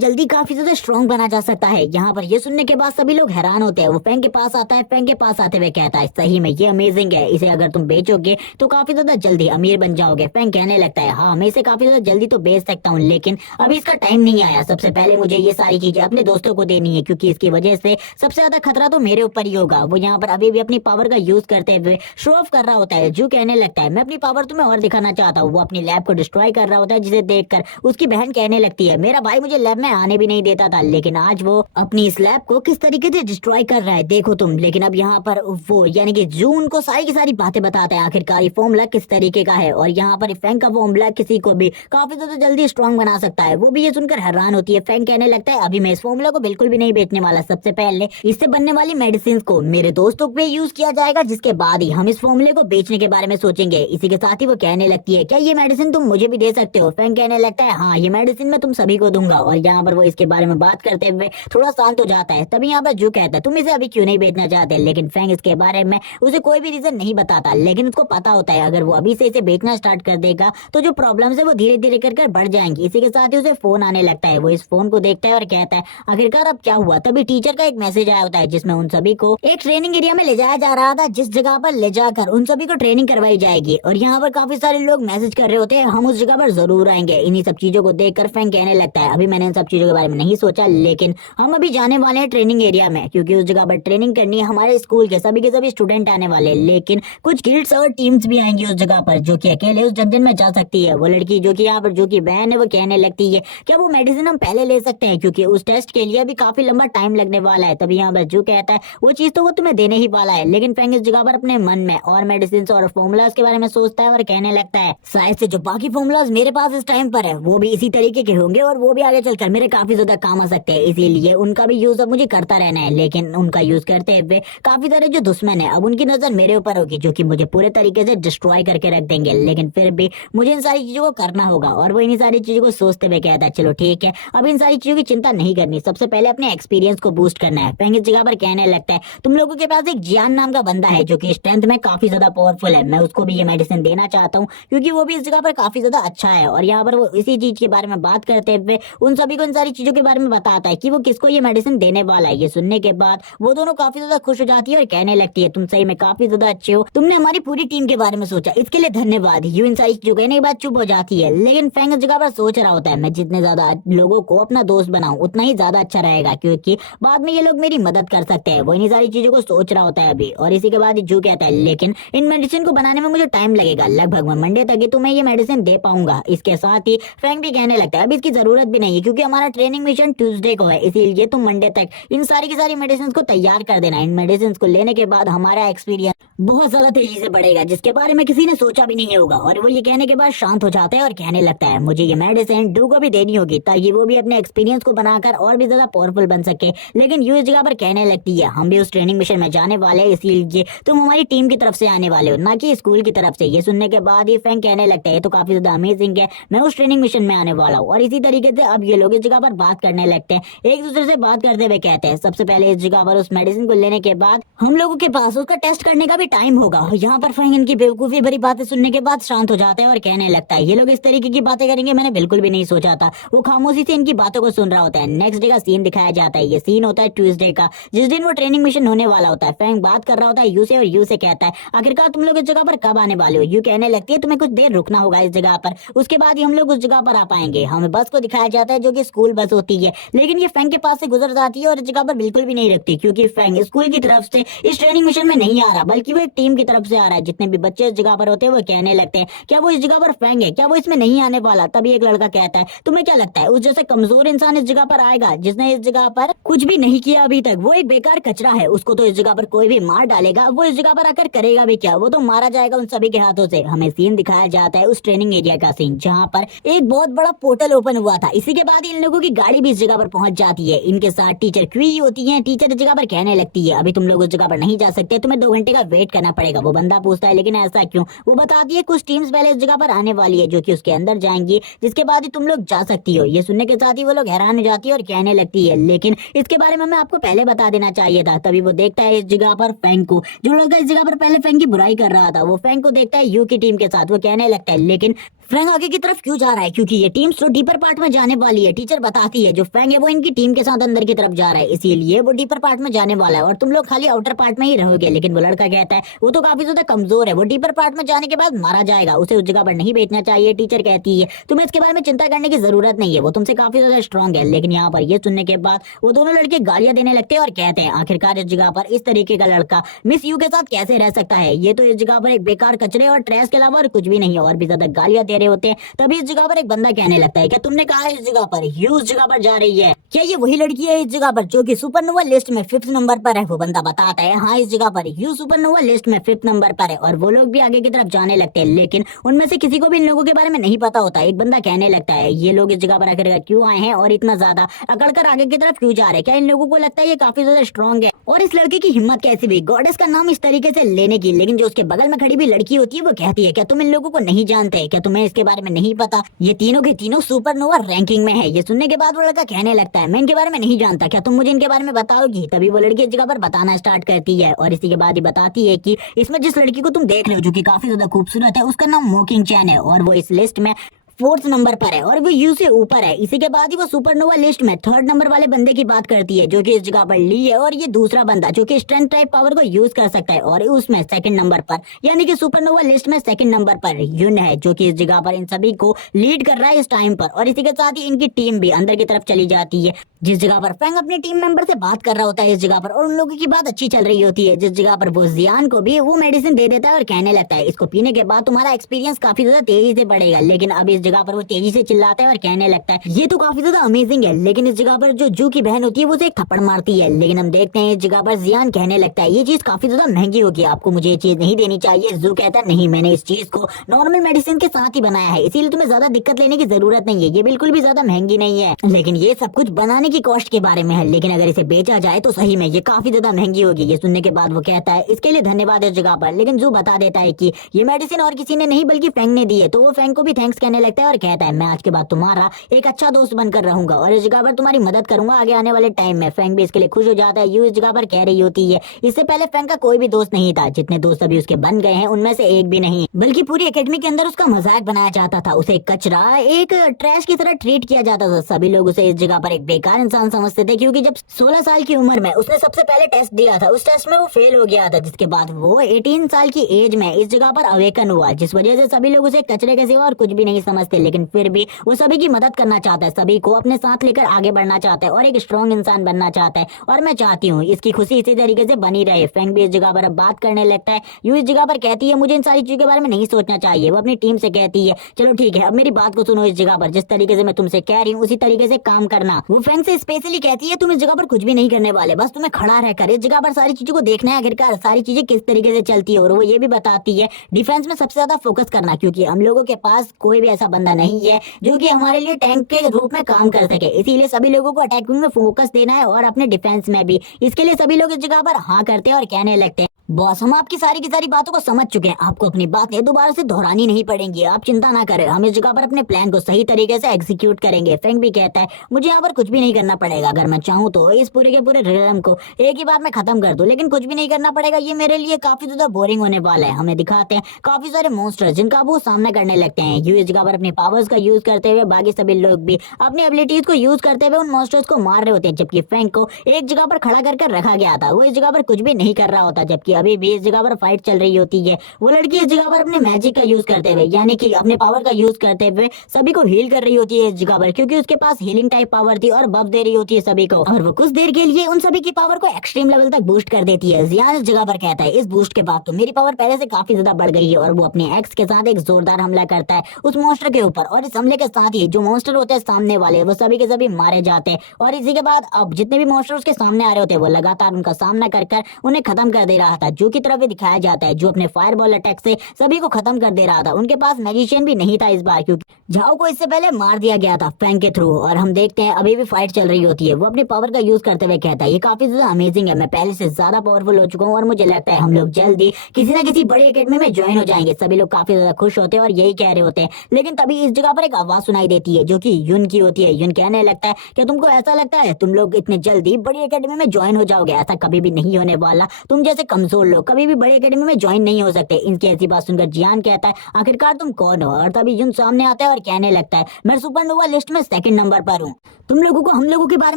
जल्दी काफी ज्यादा स्ट्रॉन्ग बना जा सकता है। यहाँ पर ये सुनने के बाद सभी लोग हैरान होते हैं। वो फैंग के पास आता है, फैंग के पास आते हुए कहता है सही में ये अमेजिंग है, इसे अगर तुम बेचोगे तो काफी ज्यादा जल्दी अमीर बन जाओगे। फैंग कहने लगता है हाँ मैं इसे काफी ज्यादा जल्दी तो बेच सकता हूँ, लेकिन अभी इसका टाइम नहीं आया। सबसे पहले मुझे ये सारी चीजें अपने दोस्तों को देनी है क्योंकि इसकी वजह से सबसे ज्यादा खतरा तो मेरे ऊपर ही होगा। वो यहाँ पर अभी भी अपनी पावर का यूज करते हुए शो ऑफ कर रहा होता है। जो कहने लगता है मैं अपनी पावर तुम्हें और दिखाना चाहता हूँ। वो अपनी लैब को डिस्ट्रॉय कर रहा होता है जिसे देखकर उसकी बहन कहने लगती है मेरा भाई मुझे लैब में आने भी नहीं देता था, लेकिन आज वो अपनी इस लैब को किस तरीके से डिस्ट्रॉय कर रहा है देखो तुम। लेकिन अब यहाँ पर वो यानी कि जून को सारी की सारी बातें बताता है आखिरकार ये फॉर्मूला किस तरीके का है। और यहाँ पर फैंग का फॉर्मूला किसी को भी काफी ज्यादा जल्दी स्ट्रॉन्ग बना सकता है। वो भी ये सुनकर हैरान होती है। फैंग कहने लगता है अभी मैं इस फॉर्मूला को बिल्कुल भी नहीं बेचने वाला, सबसे पहले इससे बनने वाली मेडिसिन को मेरे दोस्तों पे यूज किया जाएगा जिसके बाद ही हम इस फॉर्मूले को बेचने के बारे में सोचेंगे। इसी के साथ ही वो कहने लगती है क्या ये मेडिसिन तुम मुझे भी दे सकते हो। फैंग कहने लगता है हाँ ये मेडिसिन मैं तुम सभी को दूंगा। और यहाँ पर वो इसके बारे में बात करते हुए थोड़ा शांत हो जाता है। तभी यहाँ पर जो कहता है तुम इसे अभी क्यों नहीं बेचना चाहते, लेकिन फैंग इसके बारे में उसे कोई भी रीजन नहीं बताता। लेकिन उसको पता होता है अगर वो अभी से इसे बेचना स्टार्ट कर देगा तो जो प्रॉब्लम्स है वो धीरे धीरे कर बढ़ जाएंगी। इसी के साथ ही उसे फोन आने लगता है। वो इस फोन को देखता है और कहता है आखिरकार अब क्या हुआ। तभी टीचर का एक मैसेज आया होता है जिसमें उन सभी को एक ट्रेनिंग एरिया में ले जाया जा रहा था जिस जगह पर ले जाकर उन सभी को ट्रेनिंग करवाई जाएगी। और यहाँ पर काफी सारे लोग मैसेज कर रहे होते हैं हम उस जगह पर जरूर आएंगे। इन्हीं सब चीजों को देखकर फैंग कहने लगता है अभी मैंने इन सब चीजों के बारे में नहीं सोचा, लेकिन हम अभी जाने वाले हैं ट्रेनिंग एरिया में क्योंकि उस जगह पर ट्रेनिंग करनी है। हमारे स्कूल के सभी स्टूडेंट आने वाले, लेकिन कुछ गिल्ड्स और टीम्स भी आएंगी उस जगह पर जो कि अकेले उस जंक्शन में जा सकती है। वो लड़की जो कि यहाँ पर जो कि बहन है वो कहने लगती है क्या वो मेडिसिन हम पहले ले सकते हैं क्योंकि उस टेस्ट के लिए भी काफी लंबा टाइम लगने वाला है। तभी यहाँ पर जो कहता है वो चीज तो वो तुम्हें देने ही वाला है। लेकिन फैंग इस जगह पर अपने मन में और मेडिसिन और फॉर्मूलाज के बारे में सोचता है और कहने लगता है शायद से जो बाकी फॉर्मूलाज मेरे पास इस टाइम पर है वो भी इसी तरीके के होंगे और वो भी आगे चलकर मेरे काफी ज्यादा काम आ सकते हैं, इसीलिए उनका भी यूज अब मुझे करता रहना है। लेकिन उनका यूज करते हुए काफी सारे जो दुश्मन है अब उनकी नजर मेरे ऊपर होगी जो कि मुझे पूरे तरीके से डिस्ट्रॉय करके रख देंगे। लेकिन फिर भी मुझे इन सारी चीजों को करना होगा। और वो इन सारी चीजों को सोचते हुए कहता है चलो ठीक है अब इन सारी चीजों की चिंता नहीं करनी, सबसे पहले अपने एक्सपीरियंस को बूस्ट करना है। फैंग इस जगह पर कहने लगता है तुम लोगों के पास एक जियान नाम का बंदा है जो कि स्ट्रेंथ में काफी ज्यादा पावरफुल है, मैं उसको भी ये मेडिसिन देना चाहता हूँ क्योंकि वो भी इस जगह पर काफी ज्यादा अच्छा है। और यहाँ पर वो इसी चीज के बारे में बात करते हुए उन सभी को इन सारी चीजों के बारे में बताता है कि वो किसको ये मेडिसिन देने वाला है। ये सुनने के बाद वो दोनों काफी ज्यादा खुश हो जाती है और कहने लगती है तुम सही में काफी ज्यादा अच्छे हो, तुमने हमारी पूरी टीम के बारे में सोचा, इसके लिए धन्यवाद। यू इन सारी चीजों कहने के बाद चुप हो जाती है। लेकिन फैंग इस जगह पर सोच रहा होता है मैं जितने ज्यादा लोगों को अपना दोस्त बनाऊं उतना ही ज्यादा अच्छा रहेगा क्योंकि बाद में ये लोग मेरी मदद कर सकते हैं। वो इन सारी चीजों को सोच रहा होता है अभी। और इसी के बाद जो कहता है लेकिन इन मेडिसिन को बनाने में मुझे टाइम लगेगा, लगभग मैं मंडे तक ही तुम्हें ये मेडिसिन दे पाऊंगा। इसके साथ ही फैंग भी कहने लगता है अब इसकी जरूरत भी नहीं है क्योंकि हमारा ट्रेनिंग मिशन ट्यूसडे को है, इसीलिए तुम मंडे तक इन सारी की सारी मेडिसिन को तैयार कर देना। इन मेडिसिन को लेने के बाद हमारा एक्सपीरियंस बहुत ज्यादा तेजी से बढ़ेगा जिसके बारे बारे में किसी ने सोचा भी नहीं होगा। और वो ये कहने के बाद शांत हो जाता है और कहने लगता है मुझे ये मेडिसिन डू को भी देनी होगी ताकि वो भी अपने एक्सपीरियंस को बनाकर और भी ज्यादा पावरफुल बन सके। लेकिन यू इस जगह पर कहने लगती है हम भी उस ट्रेनिंग मिशन में जाने वाले हैं, इसीलिए तुम हमारी टीम की तरफ से आने वाले हो, ना कि स्कूल की तरफ से। ये सुनने के बाद ये फैंग कहने लगता है तो काफी ज्यादा अमेजिंग है, मैं उस ट्रेनिंग मिशन में आने वाला हूँ। और इसी तरीके से अब ये लोग इस जगह पर बात करने लगते हैं, एक दूसरे से बात करते हुए कहते हैं सबसे पहले इस जगह पर उस मेडिसिन को लेने के बाद हम लोगों के पास उसका टेस्ट करने का भी टाइम होगा। और यहाँ पर फैंग इनकी बेवकूफी भरी बातें सुनने के बाद शांत हो जाता है और कहने लगता है ये लोग इस तरीके की बातें करेंगे मैंने बिल्कुल भी नहीं सोचा था। वो खामोशी से इनकी बातों को सुन रहा होता है। नेक्स्ट डे का सीन दिखाया जाता है, ये सीन होता है ट्यूसडे का, जिस दिन वो ट्रेनिंग मिशन होने वाला होता है। फैंग बात कर रहा होता है यू से और यू से कहता है आखिरकार तुम लोग इस जगह पर कब आने वाले हो। यू कहने लगती है तुम्हें कुछ देर रुकना होगा इस जगह पर, उसके बाद ही हम लोग उस जगह पर आ पाएंगे। हमें बस को दिखाया जाता है जो कि स्कूल बस होती है, लेकिन ये फैंग के पास से गुजर जाती है और इस जगह पर बिल्कुल भी नहीं रखती, क्योंकि फैंग स्कूल की तरफ से इस ट्रेनिंग मिशन में नहीं आ रहा बल्कि वो एक टीम की तरफ से आ रहा है। जितने भी बच्चे इस जगह पर होते हैं वो कहने लगते हैं क्या वो इस जगह पर फैंग है, क्या वो इसमें नहीं आने वाला। तभी एक लड़का कहता है तुम्हें क्या लगता है उस जैसे कमजोर इंसान इस जगह पर आएगा जिसने इस जगह पर कुछ भी नहीं किया अभी तक, वो एक बेकार कचरा है, उसको तो इस जगह पर कोई भी मार डालेगा, वो इस जगह पर आकर करेगा भी क्या, वो तो मारा जाएगा उन सभी के हाथों से। हमें सीन दिखाया जाता है उस ट्रेनिंग एरिया का सीन जहाँ पर एक बहुत बड़ा पोर्टल ओपन हुआ था। इसी के बाद इन लोगों की गाड़ी भी इस जगह पर पहुंच जाती है, इनके साथ टीचर क्वी होती है। टीचर इस जगह पर कहने लगती है अभी तुम लोग उस जगह पर नहीं जा सकते, तुम्हें 2 घंटे का वेट करना पड़ेगा। वो बंदा पूछता है लेकिन ऐसा क्यों। वो बताती है कुछ टीम्स पहले इस जगह पर आने वाली है जो कि उसके अंदर जाएंगी, जिसके बाद ही तुम लोग जा सकती हो। ये सुनने के साथ ही वो लोग हैरान हो जाती है और कहने लगती है लेकिन इसके बारे में मैं आपको पहले बता देना चाहिए था। तभी वो देखता है इस जगह पर फैंग को, जो लड़का इस जगह पर पहले फैंग की बुराई कर रहा था, वो फैंग को देखता है यू की टीम के साथ। वो कहने लगता है लेकिन फैंग आगे की तरफ क्यों जा रहा है, क्योंकि ये टीम तो डीपर पार्ट में जाने वाली है। टीचर बताती है जो फैंग है वो इनकी टीम के साथ अंदर की तरफ जा रहा है, इसीलिए वो डीपर पार्ट में जाने वाला है और तुम लोग खाली आउटर पार्ट में ही रहोगे। लेकिन वो लड़का कहता है वो तो काफी ज्यादा कमजोर है, वो डीपर पार्ट में जाने के बाद मारा जाएगा, उसे उस जगह पर नहीं भेजना चाहिए। टीचर कहती है तुम्हें इसके बारे में चिंता करने की जरूरत नहीं है, वो तुमसे काफी ज्यादा स्ट्रॉन्ग है। लेकिन यहाँ पर ये सुनने के बाद वो दोनों लड़के गालियां देने लगते हैं और कहते हैं आखिरकार इस जगह पर इस तरीके का लड़का मिस यू के साथ कैसे रह सकता है, ये तो इस जगह पर एक बेकार कचरे और ट्रैश के अलावा और कुछ भी नहीं है। और भी ज्यादा गालियां दे रहे होते हैं। तभी इस जगह पर एक बंदा कहने लगता है क्या तुमने कहा इस जगह पर यू उस जगह पर जा रही है, क्या ये वही लड़की है इस जगह पर जो कि सुपरनोवा लिस्ट में 5th नंबर पर है। वो बंदा बताता है हाँ इस जगह पर यू सुपरनोवा लिस्ट में 5th नंबर पर है। और वो लोग भी आगे की तरफ जाने लगते हैं, लेकिन उनमें से किसी को भी इन लोगों के बारे में नहीं पता होता। एक बंदा कहने लगता है ये लोग इस जगह पर आकर क्यों आए हैं और इतना ज्यादा अकड़ कर आगे की तरफ क्यों जा रहे हैं, क्या इन लोगों को लगता है ये काफी ज्यादा स्ट्रॉन्ग है। और इस लड़के की हिम्मत कैसी भी गॉडेस का नाम इस तरीके से लेने की। लेकिन जो उसके बगल में खड़ी भी लड़की होती है वो कहती है क्या तुम इन लोगों को नहीं जानते, क्या तुम्हें इसके बारे में नहीं पता, ये तीनों के तीनों सुपरनोवा रैंकिंग में है। ये सुनने के बाद वो लड़का कहने लगता है मैं इनके बारे में नहीं जानता, क्या तुम मुझे इनके बारे में बताओगी। तभी वो लड़की इस जगह पर बताना स्टार्ट करती है और इसी के बाद ही बताती है कि इसमें जिस लड़की को तुम देख रहे हो जो कि काफी ज्यादा खूबसूरत है उसका नाम मोकिंग चैन है और वो इस लिस्ट में 4th नंबर पर है और वो यू से ऊपर है। इसी के बाद ही वो सुपरनोवा लिस्ट में 3rd नंबर वाले बंदे की बात करती है जो कि इस जगह पर ली है और ये दूसरा बंदा जो कि स्ट्रेंथ टाइप पावर को यूज कर सकता है और उसमें 2nd नंबर पर, यानी कि सुपरनोवा लिस्ट में 2nd नंबर पर यून है जो कि इस जगह पर इन सभी को लीड कर रहा है इस टाइम पर। और इसी के साथ ही इनकी टीम भी अंदर की तरफ चली जाती है जिस जगह पर फैंग अपनी टीम मेंबर से बात कर रहा होता है इस जगह पर और उन लोगों की बात अच्छी चल रही होती है। जिस जगह पर वो जियान को भी वो मेडिसिन दे देता है और कहने लगता है इसको पीने के बाद तुम्हारा एक्सपीरियंस काफी ज्यादा तेजी से बढ़ेगा। लेकिन अब इस जगह पर वो तेजी से चिल्लाता है और कहने लगता है ये तो काफी ज्यादा अमेजिंग है। लेकिन इस जगह पर जो जू की बहन होती है वो उसे एक थप्पड़ मारती है। लेकिन हम देखते हैं इस जगह पर जियान कहने लगता है ये चीज काफी ज्यादा महंगी होगी, आपको मुझे ये चीज नहीं देनी चाहिए। जू कहता है नहीं, मैंने इस चीज को नॉर्मल मेडिसिन के साथ ही बनाया है, इसीलिए तुम्हें ज्यादा दिक्कत लेने की जरूरत नहीं है, ये बिल्कुल भी ज्यादा महंगी नहीं है। लेकिन ये सब कुछ बनाने की कॉस्ट के बारे में है, लेकिन अगर इसे बेचा जाए तो सही में ये काफी ज्यादा महंगी होगी। ये सुनने के बाद वो कहता है इसके लिए धन्यवाद इस जगह पर। लेकिन जू बता देता है कि ये मेडिसिन और किसी ने नहीं बल्कि फैंग ने दी है। तो वो फैंग को भी थैंक्स कहने लगता है और कहता है मैं आज के बाद तुम्हारा एक अच्छा दोस्त बनकर रहूंगा और इस जगह पर तुम्हारी मदद करूंगा आगे आने वाले टाइम में। फैंग भी इसके लिए खुश हो जाता है। यू इस जगह पर कह रही होती है इससे पहले फैंग का कोई भी दोस्त नहीं था, जितने दोस्त अभी उसके बन गए हैं उनमें से एक भी नहीं, बल्कि पूरी एकेडमी के अंदर उसका मजाक बनाया जाता था, उसे कचरा एक ट्रैश की तरह ट्रीट किया जाता था। सभी लोग उसे इस जगह पर एक बेकार इंसान समझते थे क्योंकि जब 16 साल की उम्र में उसने सबसे पहले टेस्ट दिया था, उस टेस्ट में वो फेल हो गया था, जिसके बाद वो 18 साल की एज में इस जगह पर अवेकन हुआ, जिस वजह से सभी लोग उसे कचरे के सिवा और कुछ भी नहीं समझते। समझते, लेकिन फिर भी वो सभी की मदद करना चाहता है, सभी को अपने साथ लेकर आगे बढ़ना चाहता है और एक स्ट्रॉन्ग इंसान बनना चाहता है। और मैं चाहती हूँ इसकी खुशी इसी तरीके से बनी रहे। फेंग भी इस जगह पर अब बात करने लगता है। यूं इस जगह पर कहती है मुझे इन सारी चीजों के बारे में नहीं सोचना चाहिए। वो अपनी टीम से कहती है चलो ठीक है, अब मेरी बात को सुनो। इस जगह पर जिस तरीके से मैं तुमसे कह रही हूँ उसी तरीके से काम करना। वो फेंग से स्पेशली कहती है तुम इस जगह पर कुछ भी नहीं करने वाले, बस तुम्हें खड़ा रहकर इस जगह पर सारी चीजों को देखना है, आखिरकार सारी चीजें किस तरीके से चलती है। और वो ये भी बताती है डिफेंस में सबसे ज्यादा फोकस करना, क्योंकि हम लोगों के पास कोई भी ऐसा बंदा नहीं है जो कि हमारे लिए टैंक के रूप में काम कर सके। इसीलिए सभी लोगों को अटैकिंग में फोकस देना है और अपने डिफेंस में भी। इसके लिए सभी लोग इस जगह पर हाँ करते हैं और कहने लगते हैं बॉस हम आपकी सारी की सारी बातों को समझ चुके हैं, आपको अपनी बातें दोबारा से दोहरानी नहीं पड़ेंगी, आप चिंता ना करें, हम इस जगह पर अपने प्लान को सही तरीके से एग्जीक्यूट करेंगे। फेंग भी कहता है मुझे यहाँ पर कुछ भी नहीं करना पड़ेगा, अगर मैं चाहूँ तो इस पूरे के पूरे रिडम को एक ही बार में खत्म कर दूं, लेकिन कुछ भी नहीं करना पड़ेगा। ये मेरे लिए काफी ज्यादा बोरिंग होने वाला है। हमें दिखाते हैं काफी सारे मॉन्स्टर्स जिनका वो सामना करने लगते हैं। इस जगह पर अपने पावर्स का यूज करते हुए बाकी सभी लोग भी अपनी एबिलिटीज को यूज करते हुए उन मॉन्स्टर्स को मार रहे होते हैं, जबकि फेंग को एक जगह पर खड़ा कर रखा गया था। वो इस जगह पर कुछ भी नहीं कर रहा होता, जबकि अभी भी इस जगह पर फाइट चल रही होती है। वो लड़की इस जगह पर अपने मैजिक का यूज करते हुए यानी कि अपने पावर का यूज करते हुए सभी को हील कर रही होती है इस जगह पर, क्योंकि उसके पास हीलिंग टाइप पावर थी और बफ दे रही होती है सभी को। और वो कुछ देर के लिए उन सभी की पावर को एक्सट्रीम लेवल तक बूस्ट कर देती है। जियान इस जगह पर कहता है इस बूस्ट के बाद तो मेरी पावर पहले से काफी ज्यादा बढ़ गई है। और वो अपने एक्स के साथ एक जोरदार हमला करता है उस मॉन्स्टर के ऊपर, और इस हमले के साथ ही जो मॉन्स्टर होते हैं सामने वाले वो सभी के सभी मारे जाते हैं। और इसी के बाद अब जितने भी मॉन्स्टर उसके सामने आ रहे होते हैं वो लगातार उनका सामना कर उन्हें खत्म कर दे रहा था। जो की तरफ दिखाया जाता है जो अपने फायरबॉल अटैक से सभी को खत्म कर दे रहा था। उनके पास मैजिशियन भी नहीं था इस बार, क्योंकि झाओ को इससे पहले मार दिया गया था फेंग के थ्रू। और हम देखते हैं अभी भी फाइट चल रही होती है। वो अपनी पावर का यूज करते हुए कहता है ये काफी ज्यादा अमेजिंग है, मैं पहले से ज्यादा पावरफुल हो चुका हूँ और मुझे लगता है हम लोग जल्दी किसी न किसी बड़ी एकेडमी में ज्वाइन हो जाएंगे। सभी लोग काफी ज्यादा खुश होते हैं और यही कह रहे होते हैं, लेकिन तभी इस जगह पर एक आवाज सुनाई देती है जो कि यून की होती है। यून कहने लगता है कि तुमको ऐसा लगता है तुम लोग इतने जल्दी बड़ी एकेडमी में ज्वाइन हो जाओगे? ऐसा कभी भी नहीं होने वाला, तुम जैसे कमजोर लोग कभी भी बड़ी एकेडमी में ज्वाइन नहीं हो सकते। इनकी ऐसी बात सुनकर जियान कहता है आखिरकार तुम कौन हो? और तभी यून सामने आता है और कहने लगता है मैं सुपरनोवा लिस्ट में सेकंड नंबर पर हूँ। तुम लोगों को हम लोगों के बारे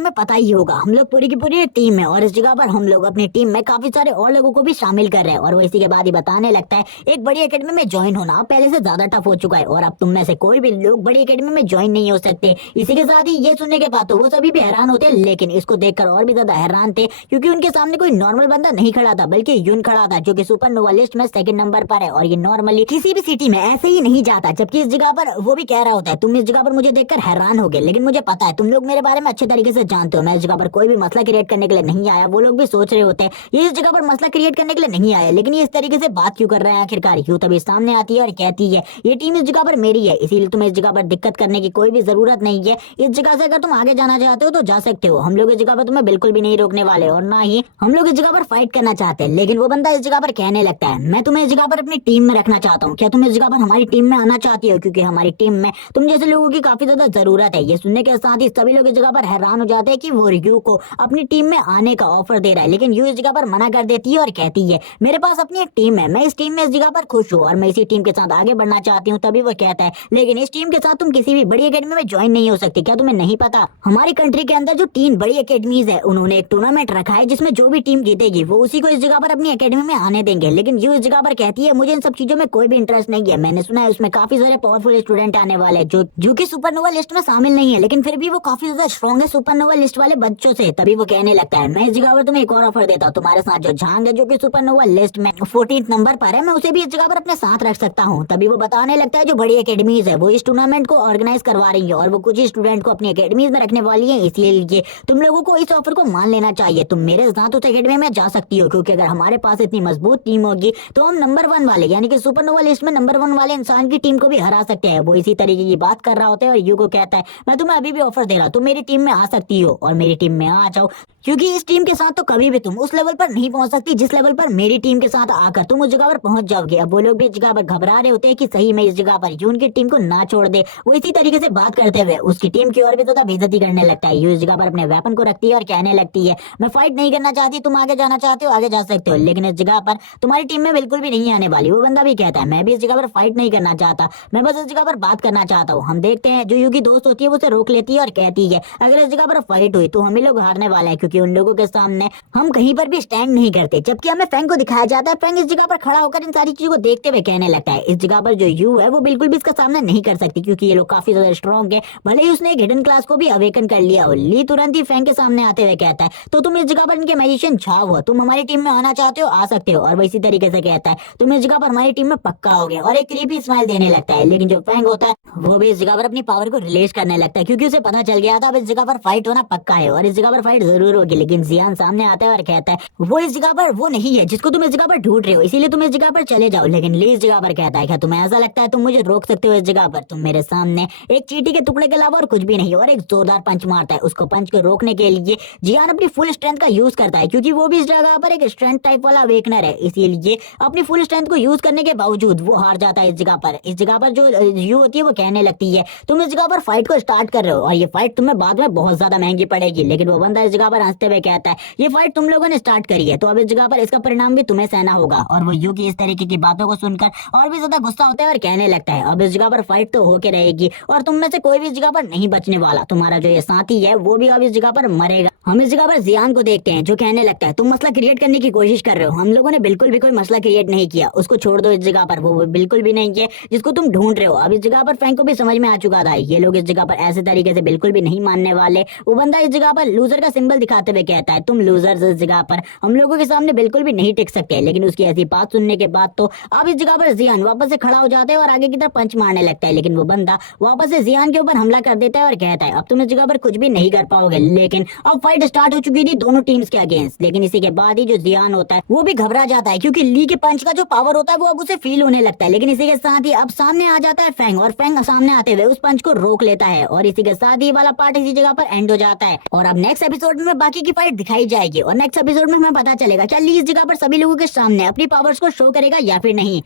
में पता ही होगा, हम लोग पूरी की पूरी एक टीम है और इस जगह पर हम लोग अपनी टीम में काफी सारे और लोगों को भी शामिल कर रहे हैं। और वो इसी के बाद ही बताने लगता है एक बड़ी एकेडमी में ज्वाइन होना पहले से ज्यादा टफ हो चुका है और अब तुम में से कोई भी लोग बड़ी एकेडमी में ज्वाइन नहीं हो सकते। इसी के साथ ही ये सुनने के बाद तो वो सभी भी हैरान होते हैं, लेकिन इसको देखकर और भी ज्यादा हैरान थे क्योंकि उनके सामने कोई नॉर्मल बंदा नहीं खड़ा था बल्कि यून खड़ा था जो कि सुपरनोवा लिस्ट में सेकंड नंबर पर है। और ये नॉर्मली किसी भी सिटी में ऐसे ही नहीं जाता, जबकि इस जगह पर वो भी कह रहा होता है तुम इस जगह पर मुझे देखकर हैरान हो गए, लेकिन मुझे पता है तुम लोग मेरे बारे में अच्छे तरीके से जानते हो, मैं इस जगह पर कोई भी मसला क्रिएट करने के लिए नहीं आया। वो लोग भी सोच रहे होते हैं ये इस जगह पर मसला क्रिएट करने के लिए नहीं आया, लेकिन ये इस तरीके से बात क्यों कर रहे हैं आखिरकार? यूं तभी सामने आती है और कहती है ये टीम इस जगह पर मेरी है, इसीलिए तुम्हें इस जगह पर दिक्कत करने की कोई भी जरूरत नहीं है। इस जगह से अगर तुम आगे जाना चाहते हो तो जा सकते हो, हम लोग इस जगह पर तुम्हें बिल्कुल भी नहीं रोकने वाले और ना ही हम लोग इस जगह पर फाइट करना चाहते हैं। लेकिन वो बंदा इस जगह पर कहने लगता है मैं तुम्हें इस जगह पर अपनी टीम में रखना चाहता हूँ, क्या तुम इस जगह पर हमारी टीम में आना चाहती हो? क्योंकि हमारी टीम में तुम जैसे लोगों की काफी ज्यादा जरूरत है। ये सुनने के साथ ही सभी लोग इस जगह पर हैरान हो जाते हैं कि वो यू को अपनी टीम में आने का ऑफर दे रहा है, लेकिन यू इस जगह पर मना कर देती है और कहती है मेरे पास अपनी एक टीम है, मैं इस टीम में इस जगह पर खुश हूँ और मैं इसी टीम के साथ आगे बढ़ना चाहती हूँ। तभी वो कहता है लेकिन इस टीम के साथ तुम किसी भी बड़ी एकेडमी में ज्वाइन नहीं हो सकती, क्या तुम्हें नहीं पता हमारी कंट्री के अंदर जो 3 बड़ी एकेडमीज है उन्होंने एक टूर्नामेंट रखा है जिसमें जो भी टीम जीतेगी वो उसी को इस जगह पर अपनी एकेडमी में आने देंगे। लेकिन यू इस जगह पर कहती है मुझे इन सब चीजों में कोई भी इंटरेस्ट नहीं है, मैंने सुना है उसमें काफी सारे पावरफुल स्टूडेंट आने वाले हैं जो कि सुपरनोवा लिस्ट में शामिल नहीं है, लेकिन फिर भी वो काफी ज्यादा स्ट्रॉन्ग है सुपरनोवा लिस्ट वाले बच्चों से। तभी वो कहने लगता है मैं इस जगह पर तुम्हें एक और ऑफर देता हूँ, तुम्हारे साथ जो झांग है जो कि सुपरनोवा लिस्ट में 14th नंबर पर है, मैं उसे भी इस जगह पर अपने साथ रख सकता हूँ। तभी वो बताने लगता है जो बड़ी एकेडमीज है वो इस टूर्नामेंट को ऑर्गेनाइज करवा रही है और वो कुछ ही स्टूडेंट को अपनी एकेडमीज में रखने वाली है, इसलिए तुम लोगों को इस ऑफर को मान लेना चाहिए। तुम मेरे साथ उस एकेडमी में जा सकती हो क्योंकि अगर हमारे पास इतनी मजबूत टीम होगी तो हम नंबर 1 वाले यानी कि सुपरनोवा लिस्ट में नंबर 1 वाले इंसान की टीम को भी हरा सकते हैं। वो इसी तरीके की बात कर रहा होता है और यू को कहता है मैं तुम्हें अभी भी ऑफर दे रहा हूँ, तुम मेरी टीम में आ सकती हो और मेरी टीम में आ जाओ, क्योंकि इस टीम के साथ तो कभी भी तुम उस लेवल पर नहीं पहुंच सकती जिस लेवल पर मेरी टीम के साथ आकर तुम उस जगह पर पहुंच जाओगे। अब वो लोग भी इस जगह पर घबरा रहे होते हैं कि सही में इस जगह पर यून की टीम को ना छोड़ दे। वो इसी तरीके से बात करते हुए उसकी टीम की और भी ज्यादा बेइज्जती करने लगता है। यू इस जगह पर अपने वेपन को रखती है और कहने लगती है मैं फाइट नहीं करना चाहती, तुम आगे जाना चाहते हो आगे जा सकते हो, लेकिन इस जगह पर तुम्हारी टीम में बिल्कुल भी नहीं आने वाली। वो बंदा भी कहता है मैं भी इस जगह पर फाइट नहीं करना चाहता, मैं बस इस जगह पर बात करना चाहता हूँ। हम देखते हैं जो यू की दोस्त होती है वो उसे रोक लेती है और कहती है अगर इस जगह पर फाइट हुई तो हम ही लोग हारने वाले हैं, क्योंकि क्योंकि उन लोगों के सामने हम कहीं पर भी स्टैंड नहीं करते। जबकि हमें फैंग को दिखाया जाता है, फैंग इस जगह पर खड़ा होकर इन सारी चीजों को देखते हुए कहने लगता है इस जगह पर जो यू है वो बिल्कुल भी इसका सामना नहीं कर सकती, क्योंकि ये लोग काफी ज्यादा स्ट्रॉन्ग है। भले ही उसने एक हिडन क्लास को भी अवेकन कर लिया हो। ली तुरंत ही फैंग के सामने आते हुए कहता है तो तुम इस जगह पर इनके मैजिशियन छाव हो, तुम हमारी टीम में आना चाहते हो, आ सकते हो। और वो इसी तरीके से कहता है तुम इस जगह पर हमारी टीम में पक्का होगे, और एक क्रीपी स्माइल देने लगता है। लेकिन जो फैंग होता है वो भी इस जगह पर अपनी पावर को रिलीज करने लगता है, क्योंकि उसे पता चल गया था अब इस जगह पर फाइट होना पक्का है और इस जगह पर फाइट जरूर होगी। लेकिन जियान सामने आता है और कहता है वो इस जगह पर वो नहीं है जिसको तुम इस जगह पर ढूंढ रहे हो, इसीलिए तुम इस जगह पर चले जाओ। लेकिन ली इस जगह पर कहता है क्या तुम्हें ऐसा लगता है तुम मुझे रोक सकते हो इस जगह पर? तुम मेरे सामने एक चींटी के टुकड़े के अलावा और कुछ भी नहीं। और एक जोरदार पंच मारता है। उसको पंच को रोकने के लिए जियान अपनी फुल स्ट्रेंथ का यूज करता है, क्योंकि वो भी इस जगह पर एक स्ट्रेंथ टाइप वाला अवेकनर है, इसीलिए अपनी फुल स्ट्रेंथ को यूज करने के बावजूद वो हार जाता है। इस जगह पर जो यू होती है वो कहने लगती है तुम इस जगह पर फाइट को स्टार्ट कर रहे हो और ये फाइट तुम्हें बाद में बहुत ज्यादा महंगी पड़ेगी। लेकिन वो बंदा इस जगह पर हंसते हुए कहता है ये फाइट तुम लोगों ने स्टार्ट करी है तो अब इस जगह पर इसका परिणाम भी तुम्हें सहना होगा। और वो यू की इस तरीके की बातों को सुनकर और भी ज्यादा गुस्सा होता है और कहने लगता है अब इस जगह पर फाइट तो होके रहेगी और तुम में से कोई भी इस जगह पर नहीं बचने वाला। तुम्हारा जो ये साथी है वो भी अब इस जगह पर मरेगा। हम इस जगह पर जियान को देखते हैं जो कहने लगता है तुम मसला क्रिएट करने की कोशिश कर रहे हो, हम लोगों ने बिल्कुल भी कोई मसला क्रिएट नहीं किया, उसको छोड़ दो इस जगह पर, वो बिल्कुल भी नहीं है जिसको तुम ढूंढ रहे हो। अब इस जगह पर फैंक को भी समझ में आ चुका था ये लोग इस जगह पर ऐसे तरीके से बिल्कुल भी नहीं मानने वाले। वो बंदा इस जगह पर लूजर का सिंबल दिखाते हुए कहता है तुम लूजर्स इस जगह पर हम लोगों के सामने बिल्कुल भी नहीं टिक सकते। लेकिन उसकी ऐसी बात सुनने के बाद तो अब इस जगह पर जियान वापस से खड़ा हो जाता है और आगे की तरफ पंच मारने लगता है। लेकिन वो बंदा वापस से जियान के ऊपर हमला कर देता है और कहता है अब तुम इस जगह पर कुछ भी नहीं कर पाओगे। लेकिन अब फाइट स्टार्ट हो चुकी थी दोनों टीम्स के अगेंस्ट। लेकिन इसी के बाद ही जो जियान होता है वो भी घबरा जाता है, क्योंकि ली के पंच का जो पावर होता है वो अब उसे फील होने लगता है। लेकिन इसी के साथ ही अब सामने आ जाता है फैंग और फैंग सामने आते हुए उस पंच को रोक लेता है और इसी के साथ ही वाला पार्ट इसी जगह पर एंड हो जाता है। और अब नेक्स्ट एपिसोड में बाकी की फाइट दिखाई जाएगी और नेक्स्ट एपिसोड में हमें पता चलेगा क्या ली इस जगह पर सभी लोगों के सामने अपनी पावर्स को शो करेगा या फिर नहीं।